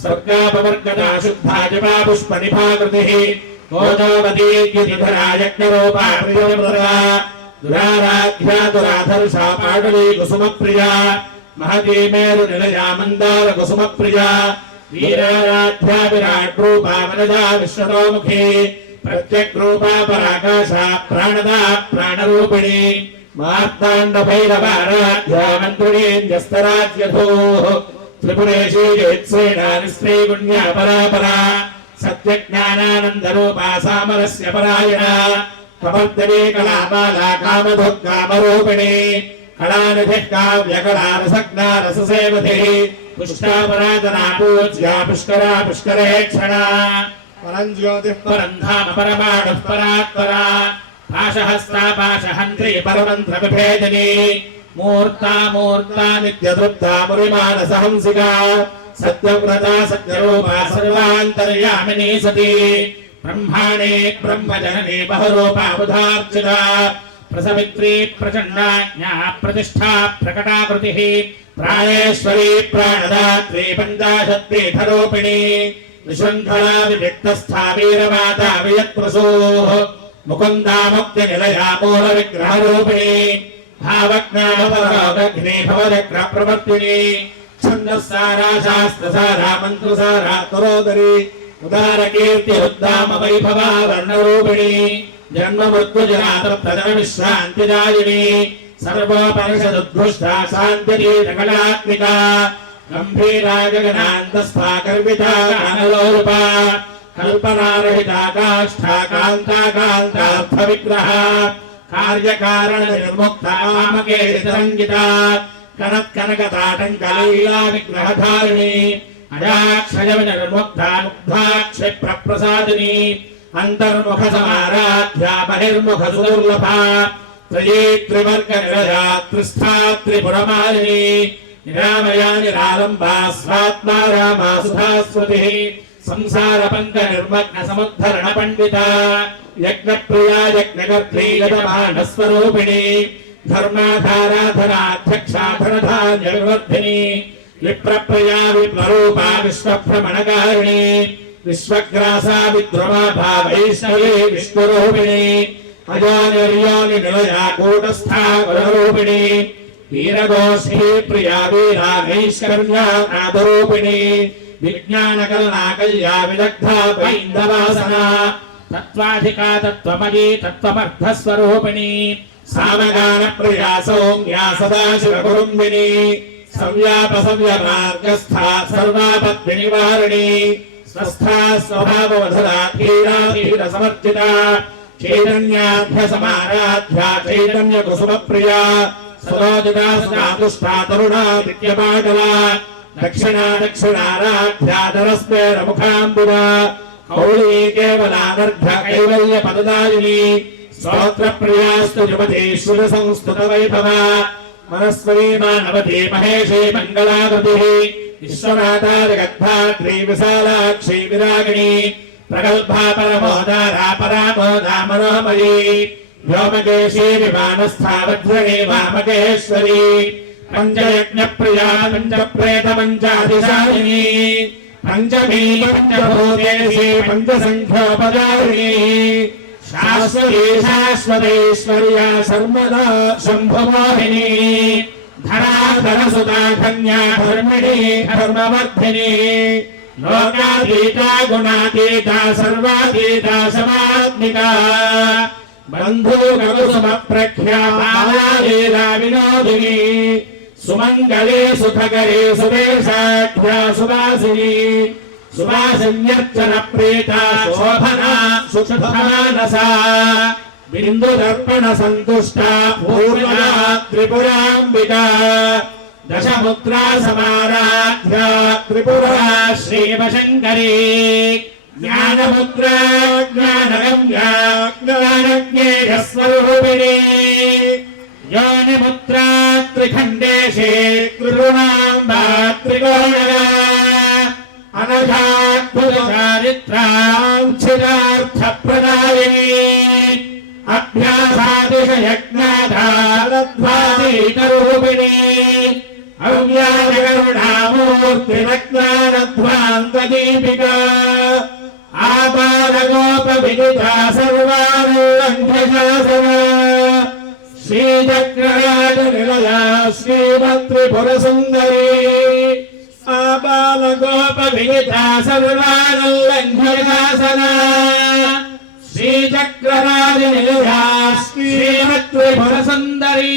स्वर्गापवर्गदा शुद्धा जपा पुष्पनिभाकृतिः गोदावती यतिधरा यज्ञरूपा प्रियव्रता दुराराध्या दुराधर्षा पाटली कुसुमप्रिया महती मेरुनिलया मन्दार कुसुमप्रिया वीराराध्या विराट रूपा वनजा विश्वतोमुखी प्रत्यग्रूपा पराकाशा प्राणदा प्राणरूपिणी मार्ताण्ड भैरवाराध्या मन्त्रिणीन्यस्तराज्यधूः त्रिपुरेशी जयत्सेनानिस्त्रीगुण्या परापरा सत्यज्ञानानन्दरूपा सामरस्य परायणा कपर्दनी कलामाला कामधुक्कामरूपिणी कलानिधिः काव्यकला रसज्ञा रससेवधिः पुष्टापराधना पूज्या पुष्करा पुष्करेक्षणा परं ज्योतिः परं धाम परमाणुः परात्परा पाशहस्ता पाशहन्त्री परमन्त्रविभेदिनी मूर्ता मूर्ता नित्यतृप्ता मुरिमानसहंसिका सत्यव्रता सत्यरूपा सर्वान्तर्यामिनी सती ब्रह्माणे ब्रह्मजननी बहुरूपा बुधार्चिता प्रसवित्री प्रचण्डाज्ञा प्रतिष्ठा प्रकटाकृतिः प्राणेश्वरी प्राणदात्री पञ्चाशत्पीठरूपिणी विशृङ्खला विविक्तस्था वीरमाता वियत्प्रसूः मुकुन्दा मुक्तिनिलया मूलविग्रहरूपिणी भावज्ञानपरागग्नि भवचक्रप्रवर्तिनी छन्दस्सारा शास्त्रसारा मन्त्रसारा तरोदरी उदारकीर्तिरुद्दाम वैभवा वर्णरूपिणी जन्ममृत्युजनातप्रजनविश्रान्तिदायिनी सर्वोपनिषदुद्घुष्टा शान्तिरीटकलात्मिका गम्भीरा गगनान्तस्था गर्विता गानलोलुपा कल्पनारहिता काष्ठा कान्ता कान्तार्थविग्रहा कार्यकारणनिर्मुक्ता कामकेलितरङ्गिता कनत्कनकताटङ्कलीला विग्रहधारिणी अजाक्षयविनिर्मुक्ता मुग्धाक्षिप्रप्रसादिनी अन्तर्मुखसमाराध्या बहिर्मुखसुदुर्लभा त्रयी त्रिवर्गनिरया त्रिस्था त्रिपुरमालिनी निरामया निरालम्बा स्वात्मा रामा सुधास्मृतिः संसारपङ्कनिर्मग्नसमुद्धरणपण्डिता यज्ञप्रिया यज्ञकर्त्री यजमानस्वरूपिणी धर्माधाराधनाध्यक्षाधनधान्यविवर्धिनी विप्रप्रिया विप्लरूपा विश्वभ्रमणकारिणी विश्वग्रासा विद्रुमा वैष्णवी विष्णुरूपिणी अजोनिर्योनिनिलया कूटस्था गुणरूपिणी वीरघोषी प्रिया वीरा नैष्कर्म्या नादरूपिणी विज्ञानकलनाकल्या विदग्धा वैन्दवासना तत्त्वाधिका तत्त्वमयी तत्त्वमर्थस्वरूपिणी सामगानप्रिया सौम्या सदाशिवकुरुम्बिनी संव्यापसव्यमार्गस्था सर्वापद्विनिवारिणी स्वस्था स्वभाववधुरा धीरा धीरसमर्जिता चैतन्याभ्यसमाराध्या चैतन्यकुसुमप्रिया सरोजिता सदातुष्टा तरुणा दिव्यपाटला दक्षिणा दक्षिणाराध्या दरस्मेरमुखाम्बुजा कौली केवलानर्घ्य कैवल्यपददायिनी स्तोत्रप्रियास्तु युवतीश्वरसंस्तुतवैभवा मनस्वरी मानवती महेशी मङ्गलाकृतिः विश्वनाथा जगद्धात्री विशालाक्षी विरागिणी प्रगल्भा परमोदारा परामोदा मनोमयी व्योमकेशी विमानस्था वज्रणी वामकेश्वरी पञ्चयज्ञप्रिया पञ्चप्रेतपञ्चाधिशालिनी पञ्चमी पञ्चभूतेशी पञ्चसङ्ख्योपचारिणी शाश्वती शाश्वतेश्वर्या सर्वदा शम्भुमोहिनी धराधरसुता धन्या धर्मिणी धर्मवर्धिनी लोकातीता गुणातीता सर्वातीता समात्मिका बन्धुककुसुमप्रख्या बालालीला विनोदिनी सुमङ्गले सुखकरे सुदेशाढ्या सुवासिनी सुवासिन्यर्चनप्रीता शोभना सुषुधमानसा बिन्दुदर्पणसन्तुष्टा पूर्णा त्रिपुराम्बिका दशमुद्रा समाराध्या त्रिपुरा श्रीमशङ्करी ज्ञानमुद्रा ज्ञानगम्या ज्ञानज्ञेयस्वरूपिणी योनिमुद्रा त्रिखण्डेशे त्रिगुणाम्बा त्रिकोणगा अनघाद्भुतचारित्रांच्छिदार्थप्रदायिनी अभ्यासादिशयज्ञाधारध्वादीतरूपिणी अव्याजकरुणामूर्तिरत्नानध्वान्तदीपिका आपादगोपविदिता सर्वानुलङ्घ्यशासना श्रीचक्रराजनिलया श्रीमत्त्रिपुरसुन्दरी आबालगोपविदिता सर्वानुलङ्घ्यशासना श्रीचक्रराजनिलया श्रीमत्त्रिपुरसुन्दरी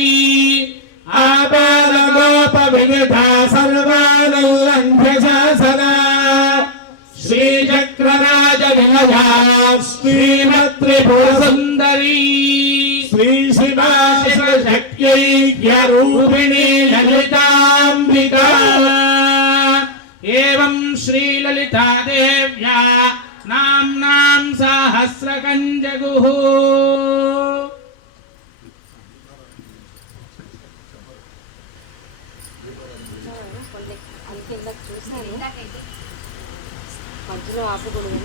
आबालगोपविदिता सर्वानुलङ्घ्यशासना श्रीचक्रराजनिलया श्रीमत्त्रिपुरसुन्दरी श्रीशिवाशिवशक्त्यैक्यरूपिणी ललिताम्बिका एवं श्रीललिता देव्या नाम्नां सहस्रकञ्जगुः మధ్యలో ఆపకూడదు.